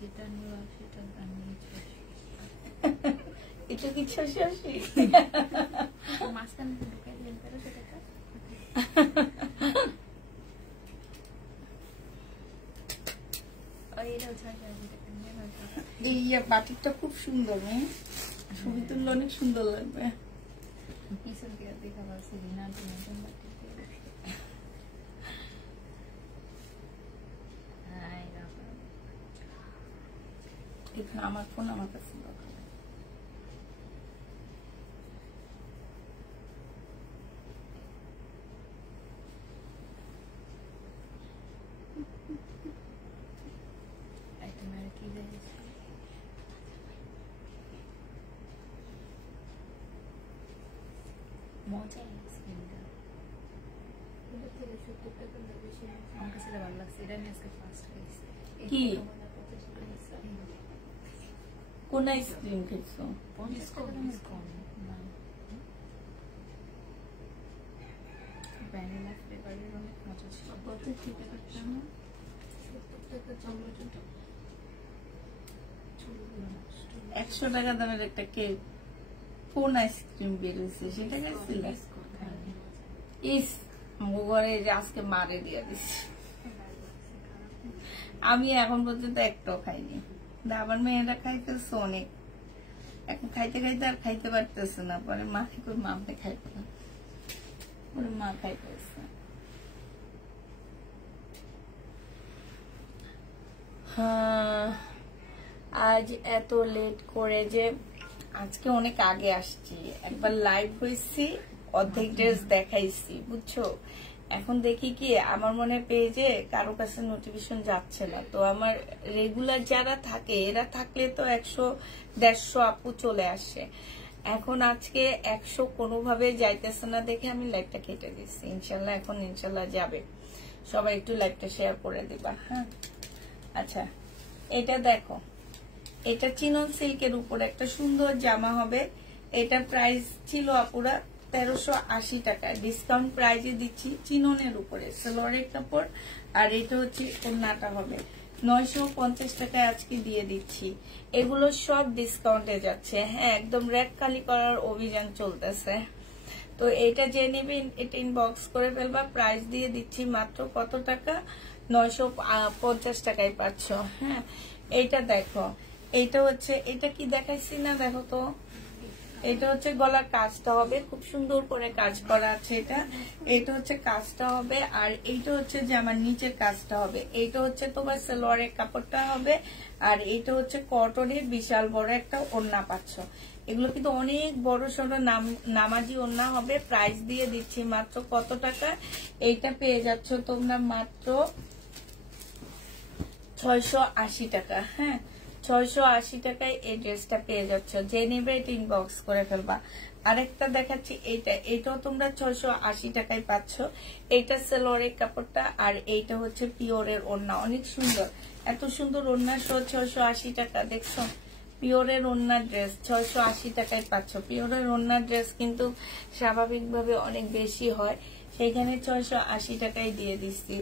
যেটা নিয়ে সেটা এটা কি 86? মাঝখানে ঢুকাই দিলেন তাহলে সেটা এই বাটিকটা খুব সুন্দর, ছবি তুললে অনেক সুন্দর লাগবে। এখানে আমার ফোন আমার কাছে দরকার। মজা আমার কাছে ভালো লাগছে, এটা আমি আজকে ফার্স্ট খাইছি। কি কোন আইসক্রিম খেয়েছো? ভ্যানিলা ফ্লেভারের অনেক মজা ছিল। 100 টাকা দামের একটা কেক, কোন আইসক্রিম বেরোচ্ছে সেটা খাইছিল? ইস ঘরে যে আজকে মারে দিয়ে দিচ্ছি। আমি এখন পর্যন্ত একটাও খাইনি, আমার মেয়েরা খাইতেছে অনেক, এখন খাইতে খাইতে আর খাইতে পারতেছে না। পরে মাকে কই মা আপনি খাইতে না, পরে মা খাইতেছে। আজ এত লেট করে যে আজকে অনেক আগে আসছি, একবার লাইভ হয়েছি, অর্ধেক ড্রেস দেখাইছি বুঝছো। এখন দেখি কি আমার মনে পেজে কারো কাছে নোটিফিকেশন যাচ্ছে না, তো আমার রেগুলার যারা থাকে এরা থাকলে তো 100-150 আপু চলে আসে। এখন আজকে 100 কোনোভাবে যাইতেছে না দেখে আমি লাইভটা কেটে দিচ্ছি। ইনশাল্লাহ এখন ইনশাল্লাহ যাবে, সবাই একটু লাইভটা শেয়ার করে দিবা। হ্যাঁ আচ্ছা, এটা দেখো, এটা চিনন সিল্কের উপর একটা সুন্দর জামা হবে। এটা প্রাইস ছিল আপুরা 1380 টাকা, ডিসকাউন্ট প্রাইজে দিচ্ছি। চিননের উপরে সালোয়ারের কাপড়, আর এটা হচ্ছে ওড়নাটা হবে 950 টাকায় আজকে দিয়ে দিচ্ছি। এগুলো সব ডিসকাউন্টে যাচ্ছে। হ্যাঁ একদম রেড কালি করার অভিযান চলতেছে। তো এটা যে নেবেন এটা ইনবক্স করে ফেলবা, প্রাইস দিয়ে দিচ্ছি মাত্র কত টাকা? 950 টাকায় পাচ্ছ। হ্যাঁ এইটা দেখো, এইটা হচ্ছে, এটা কি দেখাইছি না দেখো তো, এটা হচ্ছে গলার কাজটা হবে, খুব সুন্দর করে কাজ করা আছে। এটা হচ্ছে কাজটা হবে, আর এইটা হচ্ছে যে আমার নিচের কাজটা হবে। এইটা হচ্ছে তোমার সালোয়ারের কাপড়টা হবে, আর এইটা হচ্ছে কটনের বিশাল বড় একটা ওড়না পাচ্ছ। এগুলো কিন্তু অনেক বড় সড়ো নামাজি ওড়না হবে। প্রাইস দিয়ে দিচ্ছি মাত্র কত টাকা? এইটা পেয়ে যাচ্ছ তোমরা মাত্র 680 টাকা। হ্যাঁ 680 টাকায় এই ড্রেসটা পেয়ে যাচ্ছ, যে নেবে এটা ইনবক্স করে ফেলবা। আরেকটা দেখাচ্ছি, এটাও তোমরা 680 টাকায় পাচ্ছ। এইটা সালোয়ারের কাপড়টা, আর এইটা হচ্ছে পিওরের ওড়না, অনেক সুন্দর, এত সুন্দর ওড়না সহ 680 টাকা। দেখছো পিওরের ওড়না ড্রেস 680 টাকায় পাচ্ছ। পিওরের ওড়না ড্রেস কিন্তু স্বাভাবিকভাবে অনেক বেশি হয়, সেইখানে 680 টাকায় দিয়ে দিচ্ছি।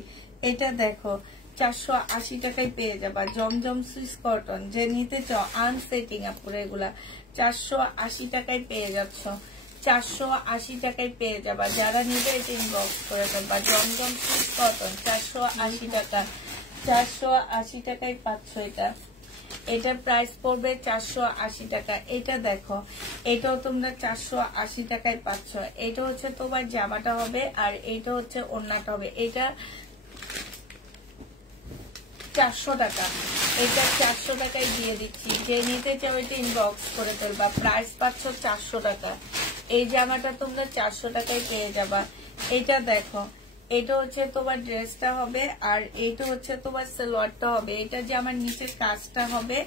এটা দেখো 480 টাকায় পেয়ে যাবা, জমজম সুইস কটন, যে নিতে চাও আনসেটিং আপুরা এগুলা 480 টাকায় পেয়ে যাচ্ছ। 480 টাকায় পেয়ে যাবা, যারা নিবে এটা ইনবক্স করে ফেলবা। জমজম সুইস কটন 480 টাকা, 480 টাকায় পাচ্ছ। এটার প্রাইস পড়বে 480 টাকা। এটা দেখো, এটাও তোমরা 480 টাকায় পাচ্ছ। এটা হচ্ছে তোমার জামাটা হবে, আর এইটা হচ্ছে ওড়নাটা হবে। এটা 400 টাকা, এটা 400 টাকায় দিয়ে দিচ্ছি। যে নিতে চাও এটা ইনবক্স করে ফেলবা, প্রাইস পাচ্ছ 400 টাকা। এই জামাটা তোমরা 400 টাকায় পেয়ে যাবা। এটা দেখো, এটা হচ্ছে তোমার ড্রেসটা হবে, আর এইটা হচ্ছে তোমার সালোয়ারটা হবে। এটা যে আমার নিচের কাজটা হবে,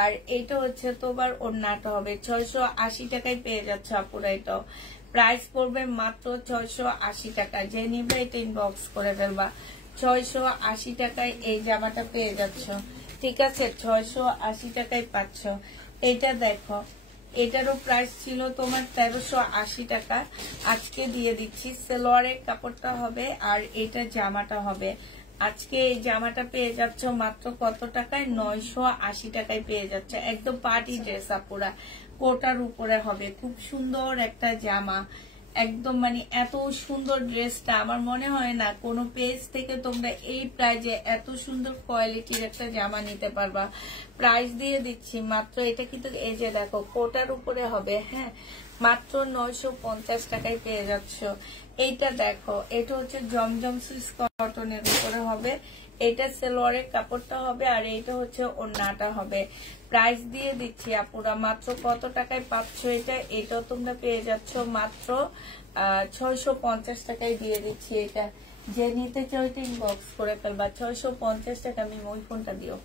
আর এইটা হচ্ছে তোমার ওড়নাটা হবে। 680 টাকায় পেয়ে যাচ্ছে আপুরা। এটাও প্রাইস পড়বে মাত্র 680 টাকা। যে নিবে এটা ইনবক্স করে ফেলবা। 680 টাকায় এই জামাটা পেয়ে যাচ্ছ, ঠিক আছে? 680 টাকায় পাচ্ছ। এটা দেখো, এটারও প্রাইস ছিল তোমার 1380 টাকা, আজকে দিয়ে দিচ্ছি। সালোয়ারের কাপড়টা হবে, আর এটা জামাটা হবে আজকে এই জামাটা পেয়ে যাচ্ছ মাত্র কত টাকায়? 980 টাকায় পেয়ে যাচ্ছ। একদম পার্টি ড্রেস আপুরা, কোটার উপরে হবে, খুব সুন্দর একটা জামা। একদম মানে এত সুন্দর ড্রেসটা আমার মনে হয় না কোনো পেজ থেকে তোমরা এই প্রাইজে এত সুন্দর কোয়ালিটির একটা জামা নিতে পারবা। প্রাইস দিয়ে দিচ্ছি মাত্র, এটা কিন্তু এই যে দেখো কোটার উপরে হবে, হ্যাঁ, মাত্র 950 টাকায় পেয়ে যাচ্ছ। এইটা দেখো, এটা হচ্ছে জমজম সুইস কটনের উপরে হবে, এটা সালোয়ারের কাপড়টা হবে, আর এইটা হচ্ছে ওড়নাটা হবে। প্রাইস দিয়ে দিচ্ছি আপুরা মাত্র কত টাকায় পাচ্ছ এটা? এটাও তোমরা পেয়ে যাচ্ছ মাত্র 650 টাকায় দিয়ে দিচ্ছি। এটা যে নিতে চাও ইনবক্স করে ফেলবা, 650 টাকা। আমি ওই ফোনটা দিও।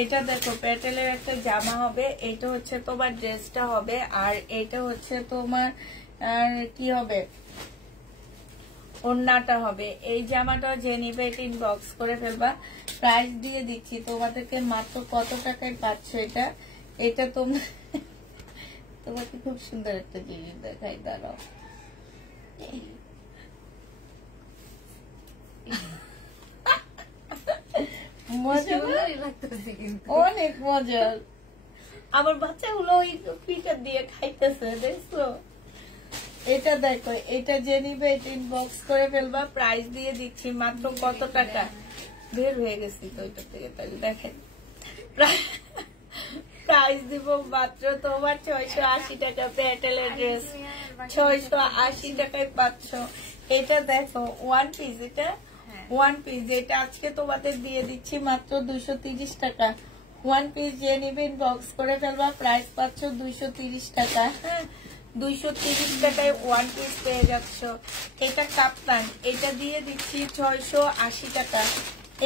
এটা দেখো প্যাটেলের একটা জামা হবে, এটা হচ্ছে তোমার ড্রেসটা হবে, আর এটা হচ্ছে তোমার কি হবে, ওড়নাটা হবে। এই জামাটা যে নিবে এটা ইনবক্স করে ফেলবা। প্রাইস দিয়ে দিচ্ছি তোমাদেরকে মাত্র কত টাকায় পাচ্ছ এটা? এটা তোমাকে খুব সুন্দর একটা জিনিস দেখাই, দাঁড়াও। অনেক মজার, আমার বাচ্চাগুলো ওই পিঠার দিয়ে খাইতেছে, দেখছো? এটা দেখো, এটা যে নিবে এটা ইনবক্স করে ফেলবা। প্রাইস দিয়ে দিচ্ছি মাত্র কত টাকা? বের হয়ে গেছি তো এটা থেকে, তাহলে দেখেন প্রাইস দিব মাত্র তোমার 680 টাকা। প্যাটেলের ড্রেস 680 টাকায় পাচ্ছ। এটা দেখো ওয়ান পিস, এটা ওয়ান পিস, এটা আজকে তোমাদের দিয়ে দিচ্ছি মাত্র 230 টাকা। ওয়ান পিস যে নিবে ইনবক্স করে ফেলবা। প্রাইস পাচ্ছ 230 টাকা, হ্যাঁ, 230 টাকায় ওয়ান পিস পেয়ে যাচ্ছ। এটা কাপ্তান, এটা দিয়ে দিচ্ছি 680 টাকা।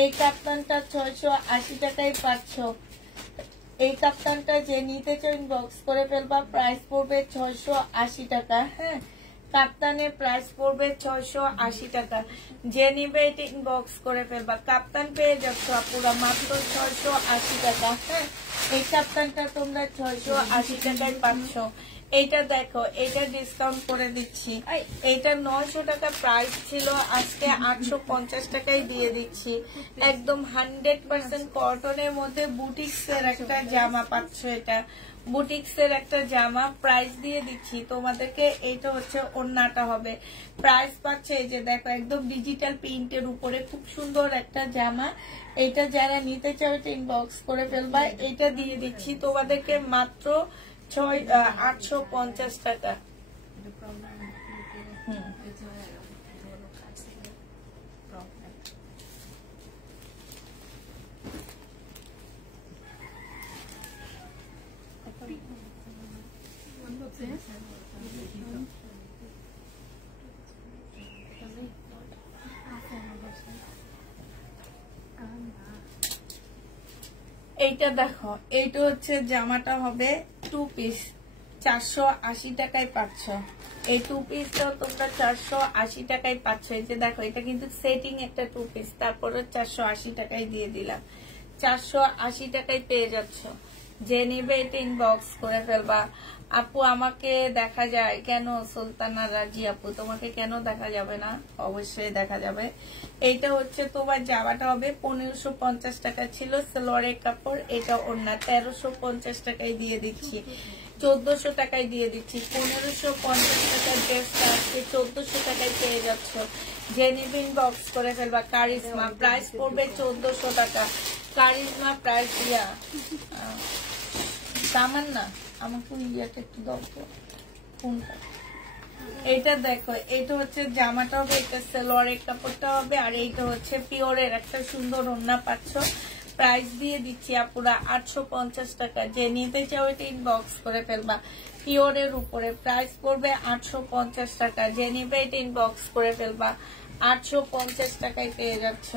এই কাপ্তানটা 680 টাকায় পাচ্ছ। এই কাপ্তানটা যে নিতে চাও ইনবক্স করে ফেলবা। প্রাইস পড়বে 680 টাকা, হ্যাঁ, কাপ্তানের প্রাইস পড়বে 680 টাকা। যে নিবে এটা ইনবক্স করে ফেলবা। কাপ্তান পেয়ে যাচ্ছ আপুরা মাত্র 680 টাকা, হ্যাঁ, এই কাপ্তানটা তোমরা 680 টাকায় পাচ্ছ। এইটা দেখো, এটা ডিসকাউন্ট করে দিচ্ছি। এইটা 900 টাকা প্রাইস ছিল, আজকে 850 টাকায় দিয়ে দিচ্ছি। একদম 100% কটনের মধ্যে বুটিক্স এর একটা জামা পাচ্ছ। এটা বুটিক্স এর একটা জামা, প্রাইস দিয়ে দিচ্ছি তোমাদেরকে। এইটা হচ্ছে ওড়নাটা হবে। প্রাইস পাচ্ছে এই যে দেখো, একদম ডিজিটাল প্রিন্টের উপরে খুব সুন্দর একটা জামা। এটা যারা নিতে চাও এটা ইনবক্স করে ফেলবা। এটা দিয়ে দিচ্ছি তোমাদেরকে মাত্র 850 টাকা। এইটা দেখো, এইটা হচ্ছে জামাটা হবে 2 পিস, 480 টাকায় পাচ্ছ। এই 2 পিসটাও তোমরা 480 টাকায় পাচ্ছ। এই যে দেখো, এটা কিন্তু সেটিং একটা 2 পিস, তারপরে 480 টাকায় দিয়ে দিলাম। 480 টাকায় পেয়ে যাচ্ছ। যে নিবে এটা ইনবক্স করে ফেলবা। আপু আমাকে দেখা যায় কেন? সুলতানা রাজি আপু, তোমাকে কেন দেখা যাবে না? অবশ্যই দেখা যাবে। এইটা হচ্ছে তোমার জামাটা হবে 1550 টাকা ছিল সালোয়ারের কাপড়। এটা ওড়না 1350 টাকায় দিয়ে দিচ্ছি, 1400 টাকায় দিয়ে দিচ্ছি। 1550 টাকার ড্রেসটা আজকে 1400 টাকায় পেয়ে যাচ্ছ। যে নিবে ইনবক্স করে ফেলবা। কারিজমা প্রাইস পড়বে 1400 টাকা। কারিজমা প্রাইস দিয়া সামান না, আমাকে ইন্ডিয়াটা একটু দাও তো কোনটা। এটা দেখো, এটা হচ্ছে জামাটা হবে, এটা সালোয়ারের কাপড়টা হবে, আর এইটা হচ্ছে পিওরের একটা সুন্দর ওড়না পাচ্ছ। প্রাইস দিয়ে দিচ্ছি আপুরা 850 টাকা। যে নিতে চাও এটা ইনবক্স করে ফেলবা। পিওরের উপরে প্রাইস পড়বে 850 টাকা। যে নিবে এটা ইনবক্স করে ফেলবা। 850 টাকায় পেয়ে যাচ্ছ।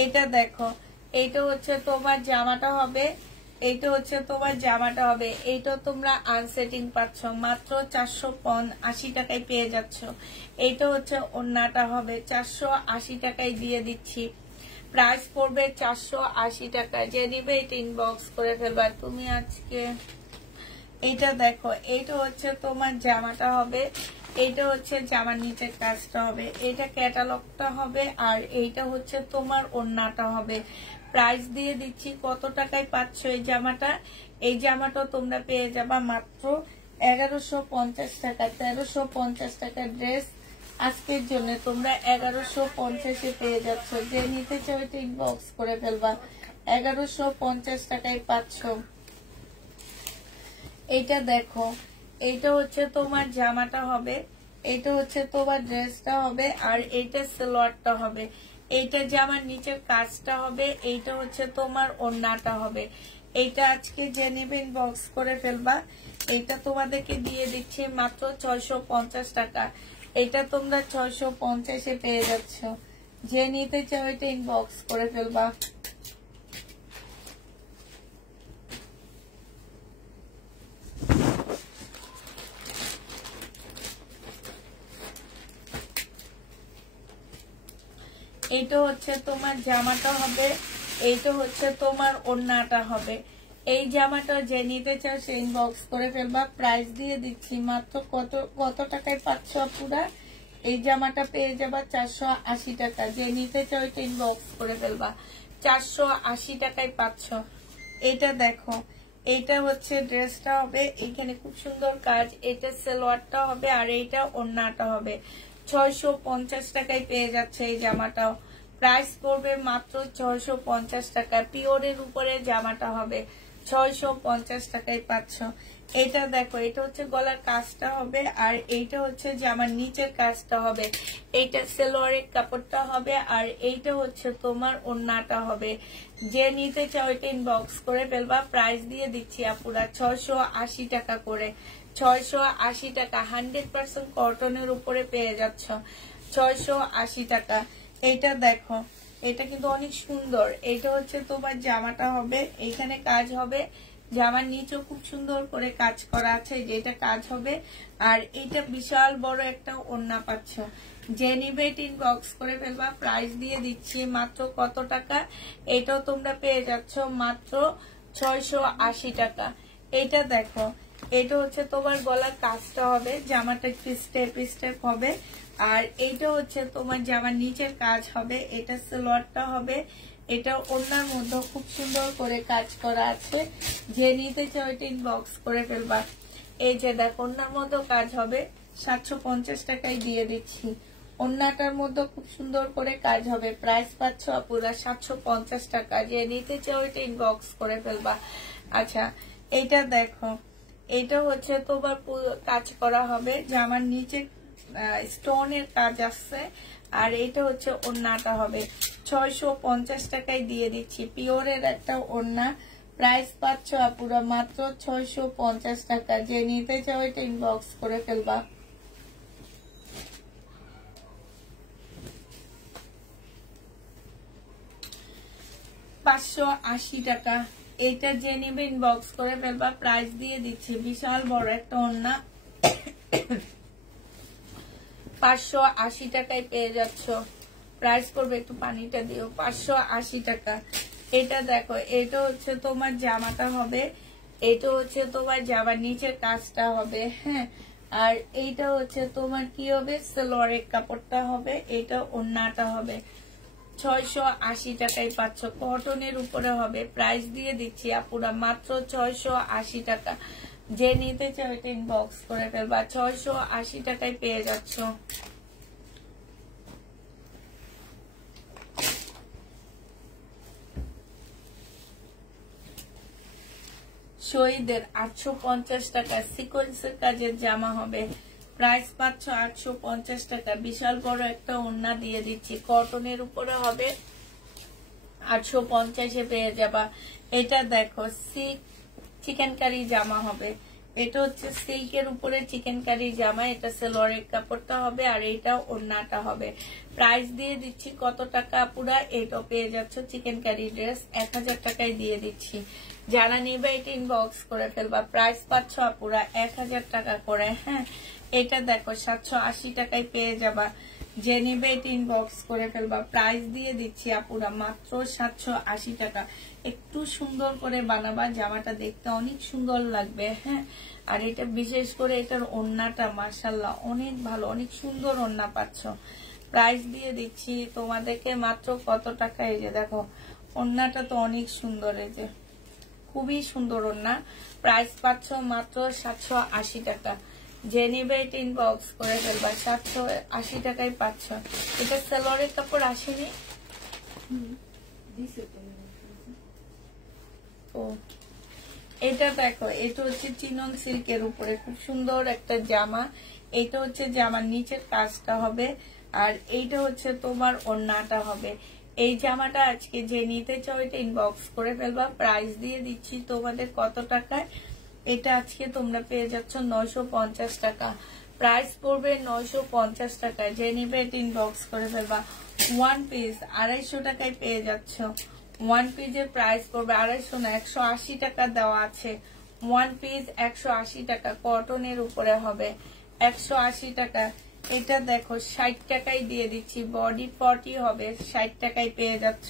এইটা দেখো, এইটা হচ্ছে তোমার জামাটা হবে, এইটা হচ্ছে তোমার জামাটা হবে। এইটা তোমরা আনসেটিং পাচ্ছ মাত্র 480 টাকায় পেয়ে যাচ্ছ। এইটা হচ্ছে ওড়নাটা হবে, 480 টাকায় দিয়ে দিচ্ছি। প্রাইস পড়বে 480 টাকা। যে নিবে এটা ইনবক্স করে ফেলবা। তুমি আজকে এইটা দেখো, এইটা হচ্ছে তোমার জামাটা হবে, এইটা হচ্ছে জামার নিচের কাজটা হবে, এটা ক্যাটালগটা হবে, আর এইটা হচ্ছে তোমার ওড়নাটা হবে। প্রাইস দিয়ে দিচ্ছি কত টাকায় পাচ্ছ এই জামাটা। এই জামাটা তোমরা পেয়ে যাবা মাত্র 1150 টাকা। 1350 টাকার ড্রেস আজকের জন্য তোমরা 1150-এ পেয়ে যাচ্ছ। যে নিতে চাও এটা ইনবক্স করে ফেলবা। 1150 টাকায় পাচ্ছ। এইটা দেখো, এইটা হচ্ছে তোমার জামাটা হবে, এইটা হচ্ছে তোমার ড্রেসটা হবে, আর এইটা সালোয়ারটা হবে। এইটা জামার নিচের কাজটা হবে, এইটা হচ্ছে তোমার ওড়নাটা হবে। এইটা আজকে যে নেবে ইনবক্স করে ফেলবা। এইটা তোমাদেরকে দিয়ে দিচ্ছি মাত্র 650 টাকা। এটা তোমরা 650-এ পেয়ে যাচ্ছ। যে নিতে চাও এটা ইনবক্স করে ফেলবা। এইটা হচ্ছে তোমার জামাটা হবে, এইটা হচ্ছে তোমার ওড়নাটা হবে। এই জামাটা যে নিতে চাও সে ইনবক্স করে ফেলবা। প্রাইস দিয়ে দিচ্ছি মাত্র কত টাকায় পাচ্ছ আপুরা। এই জামাটা পেয়ে যাবা 480 টাকা। যে নিতে চাও এটা ইনবক্স করে ফেলবা। 480 টাকায় পাচ্ছ। এটা দেখো, এইটা হচ্ছে ড্রেসটা হবে, এইখানে খুব সুন্দর কাজ। এটা সালোয়ারটা হবে, আর এইটা ওড়নাটা হবে। 650 টাকায় পেয়ে যাচ্ছে এই জামাটাও। প্রাইস পড়বে মাত্র 650 টাকা। পিওরের উপরে জামাটা হবে, 650 টাকায় পাচ্ছ। এটা দেখো, এটা হচ্ছে গলার কাজটা হবে, আর এইটা হচ্ছে জামার নিচের কাজটা হবে। এইটা সালোয়ারের কাপড়টা হবে, আর এইটা হচ্ছে তোমার ওড়নাটা হবে। যে নিতে চাও এটা ইনবক্স করে ফেলবা। প্রাইস দিয়ে দিচ্ছি আপুরা 680 টাকা করে। 680 টাকা 100% কটনের উপরে পেয়ে যাচ্ছ। 680 টাকা। এইটা দেখো, এটা কিন্তু অনেক সুন্দর। এটা হচ্ছে তোমার জামাটা হবে, এইখানে কাজ হবে। জামার নিচেও খুব সুন্দর করে কাজ করা আছে, যেটা কাজ হবে। আর এটা বিশাল বড় একটা ওড়না পাচ্ছ। যে নিবে এটা ইনবক্স করে ফেলবা। প্রাইস দিয়ে দিচ্ছি মাত্র কত টাকা। এটাও তোমরা পেয়ে যাচ্ছ মাত্র 680 টাকা। এটা দেখো, এটা হচ্ছে তোমার গলার কাজটা হবে, জামাটা একটু স্টেপ স্টেপ হবে। আর এইটা হচ্ছে তোমার জামার নিচের কাজ হবে, এটা সালোয়ারটা হবে। এটা ওড়নার মধ্যে খুব সুন্দর করে কাজ করা আছে। যে নিতে চাও এটা ইনবক্স করে ফেলবা। এই যে দেখো, ওড়নার মধ্যে কাজ হবে, 750 টাকায় দিয়ে দিচ্ছি। ওড়নাটার মধ্যে খুব সুন্দর করে কাজ হবে। প্রাইস পাচ্ছ পুরা 750 টাকা। যে নিতে চাও এটা ইনবক্স করে ফেলবা। আচ্ছা, এইটা দেখো, এটা হচ্ছে তোমার কাজ করা হবে, জামার নিচে স্টোনের কাজ আসছে। আর এটা হচ্ছে ওড়নাটা হবে। 650 টাকায় দিয়ে দিচ্ছি। পিওরের একটা ওড়না। প্রাইস পাচ্ছ আপুরা মাত্র 650 টাকা। যে নিতে চাও এটা ইনবক্স করে ফেলবা। $580 টাকা। এটা যে নিবে ইনবক্স করে ফেলবা। প্রাইস দিয়ে দিচ্ছি বিশাল বড় একটা ওড়না। 580 টাকায় পেয়ে যাচ্ছ। প্রাইস করবে, একটু পানিটা দিও। 580 টাকা। এটা দেখো, এটা হচ্ছে তোমার জামাটা হবে, এটা হচ্ছে তোমার জামার নিচের কাজটা হবে। হ্যাঁ, আর এইটা হচ্ছে তোমার কি হবে, সালোয়ারের কাপড়টা হবে, এটা ওড়নাটা হবে। 680 টাকায় পাচ্ছ। কটনের উপরে হবে। প্রাইস দিয়ে দিচ্ছি আপুরা মাত্র 680 টাকা। যে নিতে চাও এটা ইনবক্স করে ফেলবা। 680 টাকায় পেয়ে যাচ্ছ। শহীদের 850 টাকা সিকোয়েন্সের কাজের জামা হবে। প্রাইস পাচ্ছ 850 টাকা। বিশাল বড় একটা ওড়না দিয়ে দিচ্ছি, কটনের উপরে হবে। 850-এ পেয়ে যাবা। এটা দেখো, চিকেন কারি জামা হবে। এটা হচ্ছে সিল্কের উপরে চিকেন কারি জামা। এটা সালোয়ারের কাপড়টা হবে, আর এটা ওড়নাটা হবে। প্রাইস দিয়ে দিচ্ছি কত টাকা পুরা। এটা পেয়ে যাচ্ছ চিকেন কারি ড্রেস 1000 টাকায় দিয়ে দিচ্ছি। যারা নেবে এটা ইনবক্স করে ফেলবা। প্রাইস পাচ্ছ পুরা 1000 টাকা করে। হ্যাঁ, এটা দেখো 780 টাকায় পেয়ে যাবা। যে নিবে এটা ইনবক্স করে ফেলবা। প্রাইস দিয়ে দিচ্ছি আপুরা মাত্র 780 টাকা। একটু সুন্দর করে বানাবা, জামাটা দেখতে অনেক সুন্দর লাগবে। হ্যাঁ, আর এটা বিশেষ করে এটার ওড়নাটা মাশাআল্লাহ অনেক ভালো, অনেক সুন্দর ওড়না পাচ্ছ। প্রাইস দিয়ে দিচ্ছি তোমাদেরকে মাত্র কত টাকা? এই যে দেখো ওড়নাটা তো অনেক সুন্দর, এই যে খুবই সুন্দর ওড়না। প্রাইস পাচ্ছ মাত্র 780 টাকা। যে নিবে এটা ইনবক্স করে ফেলবা, 780 টাকায় পাচ্ছ। এটা সালোয়ারের কাপড় আসেনি তো। এটা দেখো, এটা হচ্ছে চিনন সিল্কের উপরে খুব সুন্দর একটা জামা। এইটা হচ্ছে জামার নিচের কাজটা হবে, আর এইটা হচ্ছে তোমার ওড়নাটা হবে। এই জামাটা আজকে যে নিতে চাও এটা ইনবক্স করে ফেলবা। প্রাইস দিয়ে দিচ্ছি তোমাদের কত টাকায়? এটা আজকে তোমরা পেয়ে যাচ্ছ 950 টাকা। প্রাইস পড়বে 950 টাকায়। যে নিবে এটা ইনবক্স করে ফেলবা। ওয়ান পিস 250 টাকায় পেয়ে যাচ্ছ। ওয়ান পিসের প্রাইস পড়বে 250 না, 180 টাকা দেওয়া আছে। ওয়ান পিস 180 টাকা, কটনের উপরে হবে 180 টাকা। এটা দেখো 60 টাকায় দিয়ে দিচ্ছি। বডি 40 হবে, 60 টাকায় পেয়ে যাচ্ছ।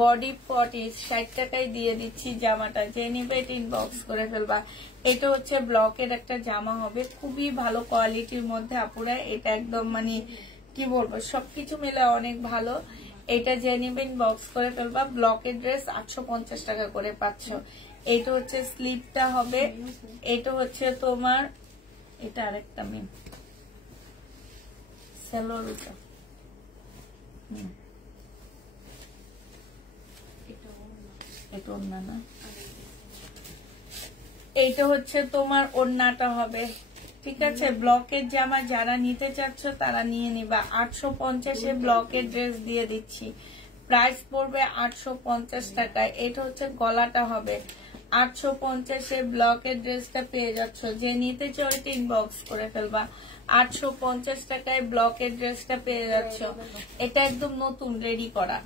বডি 40 60 টাকায় দিয়ে দিচ্ছি জামাটা। যে নিবে এটা ইনবক্স করে ফেলবা। এটা হচ্ছে ব্লকের একটা জামা হবে, খুবই ভালো কোয়ালিটির মধ্যে আপুরা। এটা একদম মানে কি বলবো, সবকিছু মিলে অনেক ভালো। এটা যে নিবে ইনবক্স করে ফেলবা। ব্লকের ড্রেস 850 টাকা করে পাচ্ছ। এটা হচ্ছে স্লিপটা হবে। এটা হচ্ছে তোমার, এটা আরেকটা মেন সেলোরটা। এটা ওড়না না, এইটা হচ্ছে তোমার ওড়নাটা হবে। ঠিক আছে, ব্লকের জামা যারা নিতে চাচ্ছ তারা নিয়ে নিবা। 850-এ ব্লকের ড্রেস দিয়ে দিচ্ছি। প্রাইস পড়বে 850 টাকায়। এটা হচ্ছে গলাটা হবে। 850-এ ব্লকের ড্রেসটা পেয়ে যাচ্ছ। যে নিতে চাও এটা ইনবক্স করে ফেলবা। 850 টাকায় ব্লকের ড্রেসটা পেয়ে যাচ্ছ। এটা একদম নতুন রেডি করা,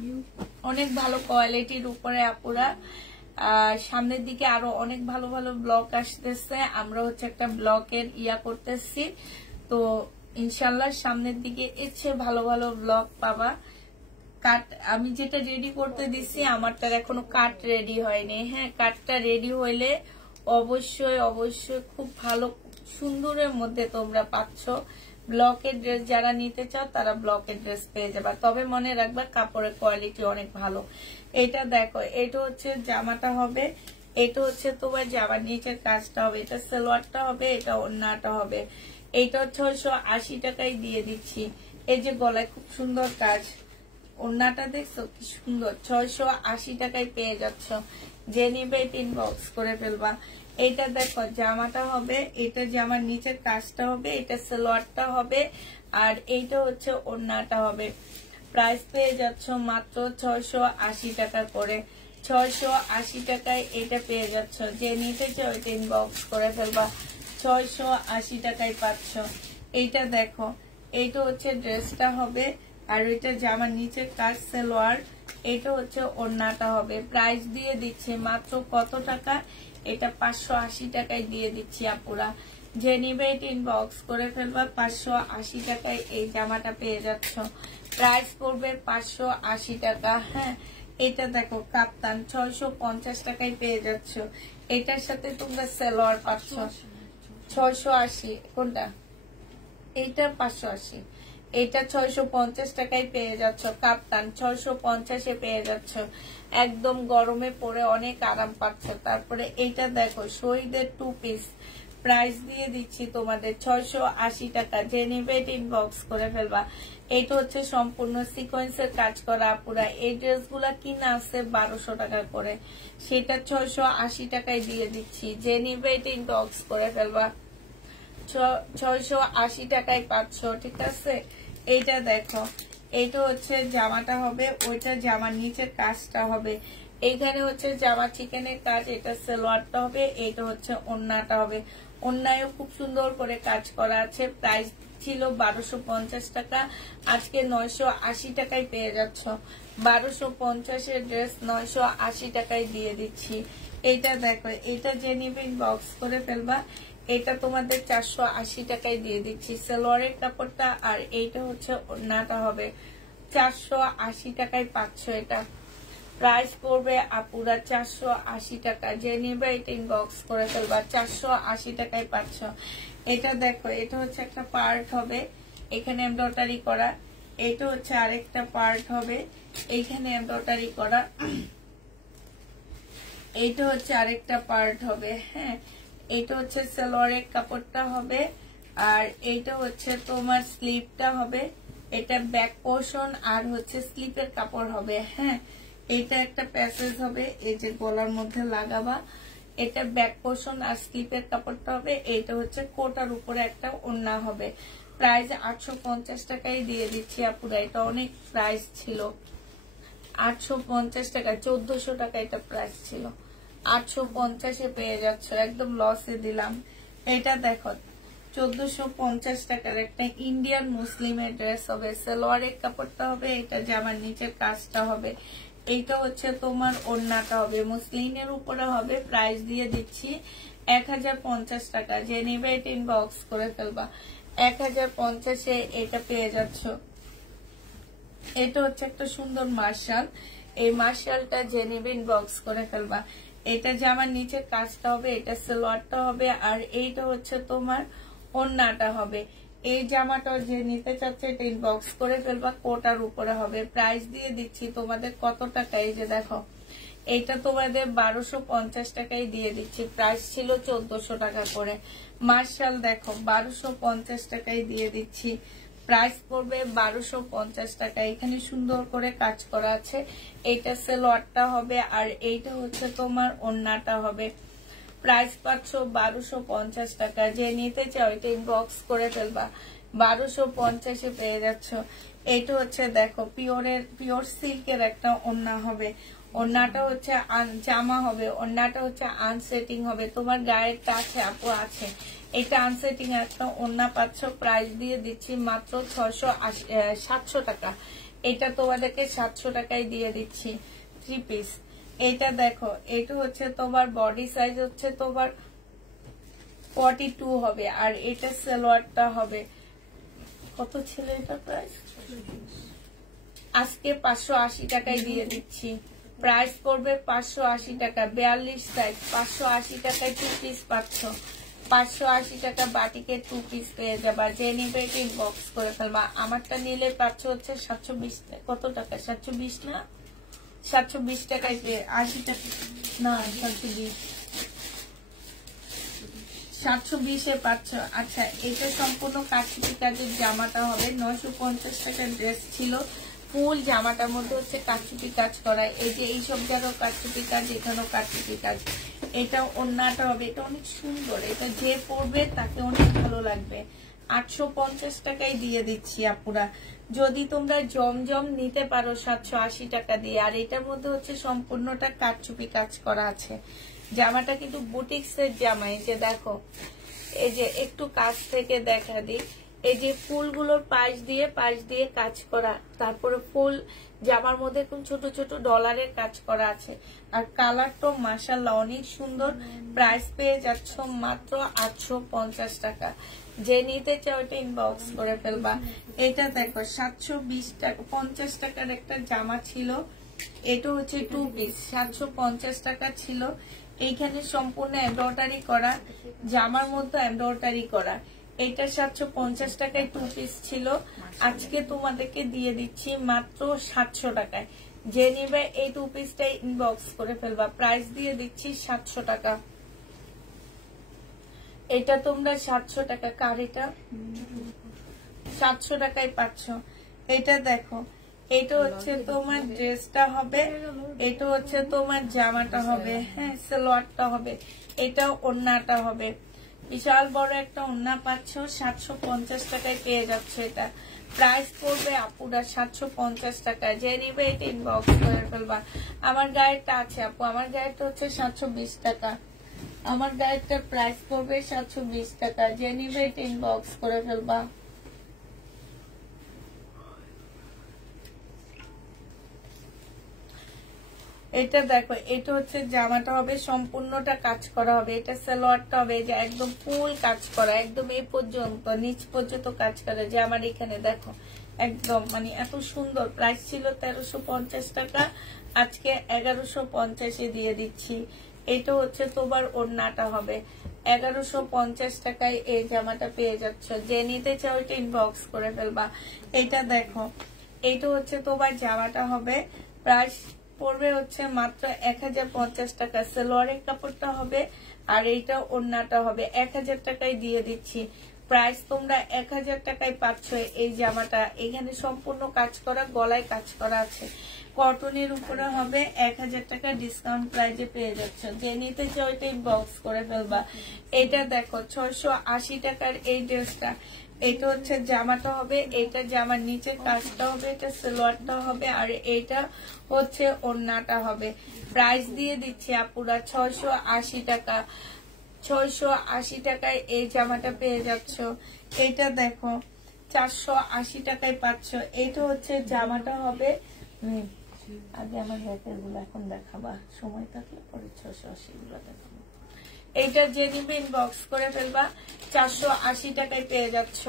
অনেক ভালো কোয়ালিটির উপরে আপুরা। সামনের দিকে আরো অনেক ভালো ভালো ব্লক আসতেছে। আমরা হচ্ছে একটা ব্লকের করতেছি, তো ইনশাল্লাহ সামনের দিকে এর চেয়ে ভালো ভালো ব্লক পাবা। কাট আমি যেটা রেডি করতে দিচ্ছি আমারটার এখনো কাট রেডি হয়নি। হ্যাঁ, কাটটা রেডি হইলে অবশ্যই অবশ্যই খুব ভালো সুন্দরের মধ্যে তোমরা পাচ্ছ। ব্লকের ড্রেস যারা নিতে চাও তারা ব্লকের ড্রেস পেয়ে যাবা, তবে মনে রাখবা কাপড়ের কোয়ালিটি অনেক ভালো। এটা দেখো, এটা হচ্ছে জামাটা হবে। এটা হচ্ছে তোমার জামার নিচের কাজটা হবে। এটা সালোয়ারটা হবে, এটা ওড়নাটা হবে। এটা 680 টাকায় দিয়ে দিচ্ছি। এই যে গলায় খুব সুন্দর কাজ, ওড়নাটা দেখছো কি সুন্দর, 680 টাকায় পেয়ে যাচ্ছ। যে নিবে এটা ইনবক্স করে ফেলবা। এটা দেখো জামাটা হবে, এটা জামার নিচের কাজটা হবে, এটা সালোয়ারটা হবে, আর এইটা হচ্ছে ওড়নাটা হবে। প্রাইস পেয়ে যাচ্ছ মাত্র 680 টাকা করে। 680 টাকায় এটা পেয়ে যাচ্ছ। যে নিতে চাও এটা ইনবক্স করে ফেলবা। 680 টাকায় পাচ্ছ। এইটা দেখো, এইটা হচ্ছে ড্রেসটা হবে, আর এটা জামার নিচের কাজ সালোয়ার। এটা হচ্ছে ওড়নাটা হবে। প্রাইস দিয়ে দিচ্ছি মাত্র কত টাকা? এটা 580 টাকায় দিয়ে দিচ্ছি আপুরা। যে নিবে এটা ইনবক্স করে ফেলবা। 580 টাকায় এই জামাটা পেয়ে যাচ্ছ। প্রাইস পড়বে 580 টাকা। হ্যাঁ, এটা দেখো কাপ্তান 650 টাকায় পেয়ে যাচ্ছ। এটার সাথে তোমরা সালোয়ার পাচ্ছ 680। কোনটা? এইটা 580। এটা 650 টাকায় পেয়ে যাচ্ছ। কাপ্তান 650-এ পেয়ে যাচ্ছ। একদম গরমে পরে অনেক আরাম পাচ্ছ। তারপরে এইটা দেখো শহীদের 2 পিস। প্রাইস দিয়ে দিচ্ছি তোমাদের 680 টাকা। যে নিবে এটা ইনবক্স করে ফেলবা। এটা হচ্ছে সম্পূর্ণ সিকোয়েন্সের কাজ করা পুরা। এই ড্রেসগুলা কিনা আছে 1200 টাকা করে, সেটা 680 টাকায় দিয়ে দিচ্ছি। যে নিবে এটা ইনবক্স করে ফেলবা। 680 টাকায় পাচ্ছ। ঠিক আছে, এইটা দেখো, এইটা হচ্ছে জামাটা হবে, ওইটা জামার নিচের কাজটা হবে। এইখানে হচ্ছে জামা চিকেনের কাজ, এটা সালোয়ারটা হবে, এইটা হচ্ছে ওড়নাটা হবে। ওড়নায়ও খুব সুন্দর করে কাজ করা আছে। প্রাইস ছিল 1250 টাকা, আজকে 980 টাকায় পেয়ে যাচ্ছ। 1250-এর ড্রেস 980 টাকায় দিয়ে দিচ্ছি। এইটা দেখো, এটা যে নিবে ইনবক্স করে ফেলবা। এটা তোমাদের 480 টাকায় দিয়ে দিচ্ছি সালোয়ারের কাপড়টা। আর এইটা হচ্ছে ওড়নাটা হবে 480 টাকায় পাচ্ছ। এটা প্রাইস পড়বে আপুরা 480 টাকা। যে নিবে এটা ইনবক্স করে ফেলবা, 480 টাকায় পাচ্ছ। এটা দেখো, এটা হচ্ছে একটা পার্ট হবে এখানে এমব্রয়ডারি করা, এটা হচ্ছে আরেকটা পার্ট হবে এইখানে এমব্রয়ডারি করা, এইটা হচ্ছে আরেকটা পার্ট হবে। হ্যাঁ, এইটা হচ্ছে সালোয়ারের কাপড়টা হবে, আর এইটা হচ্ছে তোমার স্লিপটা হবে। এটা ব্যাক পোর্শন আর হচ্ছে স্লিপের কাপড় হবে। হ্যাঁ, এটা একটা প্যাসেজ হবে, এই যে গলার মধ্যে লাগাবা, এটা ব্যাক পোর্শন আর স্লিপের কাপড়টা হবে। এইটা হচ্ছে কোটার উপরে একটা ওড়না হবে। প্রাইস 850 টাকায় দিয়ে দিচ্ছি আপুরা। এটা অনেক প্রাইস ছিল, 850 টাকা, 1400 টাকা এটা প্রাইস ছিল, 850-এ পেয়ে যাচ্ছ, একদম লসে দিলাম। এটা দেখো 1450 টাকার একটা ইন্ডিয়ান মুসলিমের ড্রেস হবে, সালোয়ারের কাপড়টা হবে, এটা জামার নিচের কাজটা হবে, এইটা হচ্ছে তোমার ওড়নাটা হবে, মুসলিমের উপরে হবে। প্রাইস দিয়ে দিচ্ছি 1050 টাকা। যে নেবে এটা ইনবক্স করে ফেলবা, 1050-এ এটা পেয়ে যাচ্ছ। এটা হচ্ছে একটা সুন্দর মার্শাল, এই মার্শালটা যে নেবে ইনবক্স করে ফেলবা। এটা জামার নিচের কাজটা হবে, এটা সালোয়ারটা হবে, আর এইটা হচ্ছে তোমার ওড়নাটা হবে। এই জামাটা যে নিতে চাচ্ছে এটা ইনবক্স করে ফেলবা, কোটার উপরে হবে। প্রাইস দিয়ে দিচ্ছি তোমাদের কত টাকা, এই যে দেখো এইটা তোমাদের 1250 টাকায় দিয়ে দিচ্ছি, প্রাইস ছিল 1400 টাকা করে। মার্শাল দেখো 1250 টাকায় দিয়ে দিচ্ছি, প্রাইস পড়বে 1250 টাকা। এখানে সুন্দর করে কাজ করা আছে, এইটা সালোয়ারটা হবে, আর এইটা হচ্ছে তোমার ওড়নাটা হবে। প্রাইস পাচ্ছ 1250 টাকা। যে নিতে চাও এটা ইনবক্স করে ফেলবা, 1250-এ পেয়ে যাচ্ছ। এইটা হচ্ছে দেখো পিওর সিল্কের একটা ওড়না হবে, ওড়নাটা হচ্ছে জামা হবে, ওড়নাটা হচ্ছে আনসেটিং হবে। তোমার গায়েরটা আছে আপু, আছে, এটা আনসেটিং একটা ওড়না পাচ্ছ। প্রাইস দিয়ে দিচ্ছি মাত্র 700 টাকা। এটা তোমাদেরকে 700 টাকায় দিয়ে দিচ্ছি 3 পিস। এটা দেখো, এটা হচ্ছে তোমার বডি সাইজ হচ্ছে তোমার 42 হবে, আর এটা সালোয়ারটা হবে কত ছিল এটা প্রাইস, আজকে 580 টাকায় দিয়ে দিচ্ছি। প্রাইস পড়বে 580 টাকা, 42 সাইজ, 580 টাকায় 2 পিস পাচ্ছ। 580 টাকা বাটিকে 2 পিস পেয়ে যাবা। যে নিবে ইনবক্স করে ফেলবা। আমারটা নিলে পাচ্ছ হচ্ছে 720 কত টাকা, 720 না, 720 টাকায় 80 টাকা না, 720-এ পাচ্ছ। আচ্ছা, এটা সম্পূর্ণ কাঠি কাজের জামাটা হবে, 950 টাকার ড্রেস ছিল। ফুল জামাটার মধ্যে হচ্ছে কাঠচুপি কাজ করা, এই যে এইসব জায়গায় কাঠচুপি কাজ, এখানেও কাঠচুপি কাজ। এটা ওড়নাটা হবে, এটা অনেক সুন্দর, এটা যে পরবে তাকে অনেক ভালো লাগবে। 850 টাকায় দিয়ে দিচ্ছি আপুরা। যদি তোমরা জমজম নিতে পারো 780 টাকা দিয়ে। আর এটার মধ্যে হচ্ছে সম্পূর্ণটা কাঠচুপি কাজ করা আছে। জামাটা কিন্তু বুটিক্সের জামা, এই যে দেখো, এই যে একটু কাছ থেকে দেখা দিই, এই যে ফুলগুলোর পাশ দিয়ে কাজ করা, তারপরে ফুল জামার মধ্যে কোন ছোট ছোট ডলারের কাজ করা আছে। আর কালারটা মাশাআল্লাহ অনেক সুন্দর। প্রাইস পেয়ে যাচ্ছ মাত্র 850 টাকা। যে নিতে চাও এটা ইনবক্স করে ফেলবা। এটা দেখো 720 টাকা 50 টাকার একটা জামা ছিল, এটা হচ্ছে 2 পিস, 750 টাকা ছিল। এইখানে সম্পূর্ণ এমব্রয়ডারি করা, জামার মধ্যে এমব্রয়ডারি করা। এটা 750 টাকায় 2 পিস ছিল, আজকে তোমাদেরকে দিয়ে দিচ্ছি মাত্র 700 টাকায়। যে নিবে এই 2 পিসটা ইনবক্স করে ফেলবা। প্রাইস দিয়ে দিচ্ছি 700 টাকা। এটা তোমরা 700 টাকা, কার এটা 700 টাকায় পাচ্ছ। এটা দেখো, এটা হচ্ছে তোমার ড্রেসটা হবে, এটা হচ্ছে তোমার জামাটা হবে, হ্যাঁ সালোয়ারটা হবে, এটা ওড়নাটা হবে। বিশাল বড় একটা ওড়না পাচ্ছ, 750 টাকায় পেয়ে যাচ্ছে। এটা প্রাইস পড়বে আপুরা 750 টাকা। যে নিবে এটা ইনবক্স করে ফেলবা। আমার গায়েরটা আছে আপু, আমার গায়েরটা হচ্ছে 720 টাকা, আমার গায়েরটার প্রাইস পড়বে 720 টাকা। যে নিবে এটা ইনবক্স করে ফেলবা। এটা দেখো, এটা হচ্ছে জামাটা হবে সম্পূর্ণটা কাজ করা হবে, এটা সালোয়ারটা হবে যে একদম ফুল কাজ করা, একদম এই পর্যন্ত নিচ পর্যন্ত কাজ করা। যে আমার এখানে দেখো একদম মানে এত সুন্দর। প্রাইস ছিল 1350 টাকা, আজকে 1150-এ দিয়ে দিচ্ছি। এটা হচ্ছে তোমার ওড়নাটা হবে 1150 টাকায় এই জামাটা পেয়ে যাচ্ছ। যে নিতে চাও এটা ইনবক্স করে ফেলবা। এটা দেখো, এটা হচ্ছে তোমার জামাটা হবে, প্রাইস পড়বে হচ্ছে মাত্র 1050 টাকা। সালোয়ারের কাপড়টা হবে আর এইটা ওড়নাটা হবে 1000 টাকায় দিয়ে দিচ্ছি। প্রাইস তোমরা 1000 টাকায় পাচ্ছ এই জামাটা। এখানে সম্পূর্ণ কাজ করা, গলায় কাজ করা আছে, কটনের উপরে হবে 1000 টাকা ডিসকাউন্ট প্রাইজে পেয়ে যাচ্ছ। যে নিতে চাও এটা ইনবক্স করে ফেলবা। এটা দেখো 680 টাকার এই ড্রেসটা, এটা হচ্ছে জামাটা হবে, এটা জামার নিচের কাজটা হবে, এটা সালোয়ারটা হবে আর এটা হচ্ছে ওড়নাটা হবে। প্রাইস দিয়ে দিচ্ছি আপুরা 680 টাকা। 680 টাকায় এই জামাটা পেয়ে যাচ্ছ। এটা দেখো 480 টাকায় পাচ্ছ। এটা হচ্ছে জামাটা হবে, আগে আমার ব্যাকের গুলো এখন দেখাবা, সময় থাকলে পরে 680 গুলো দেখাবো। এইটা যে নিবে ইনবক্স করে ফেলবা। 480 টাকায় পেয়ে যাচ্ছ।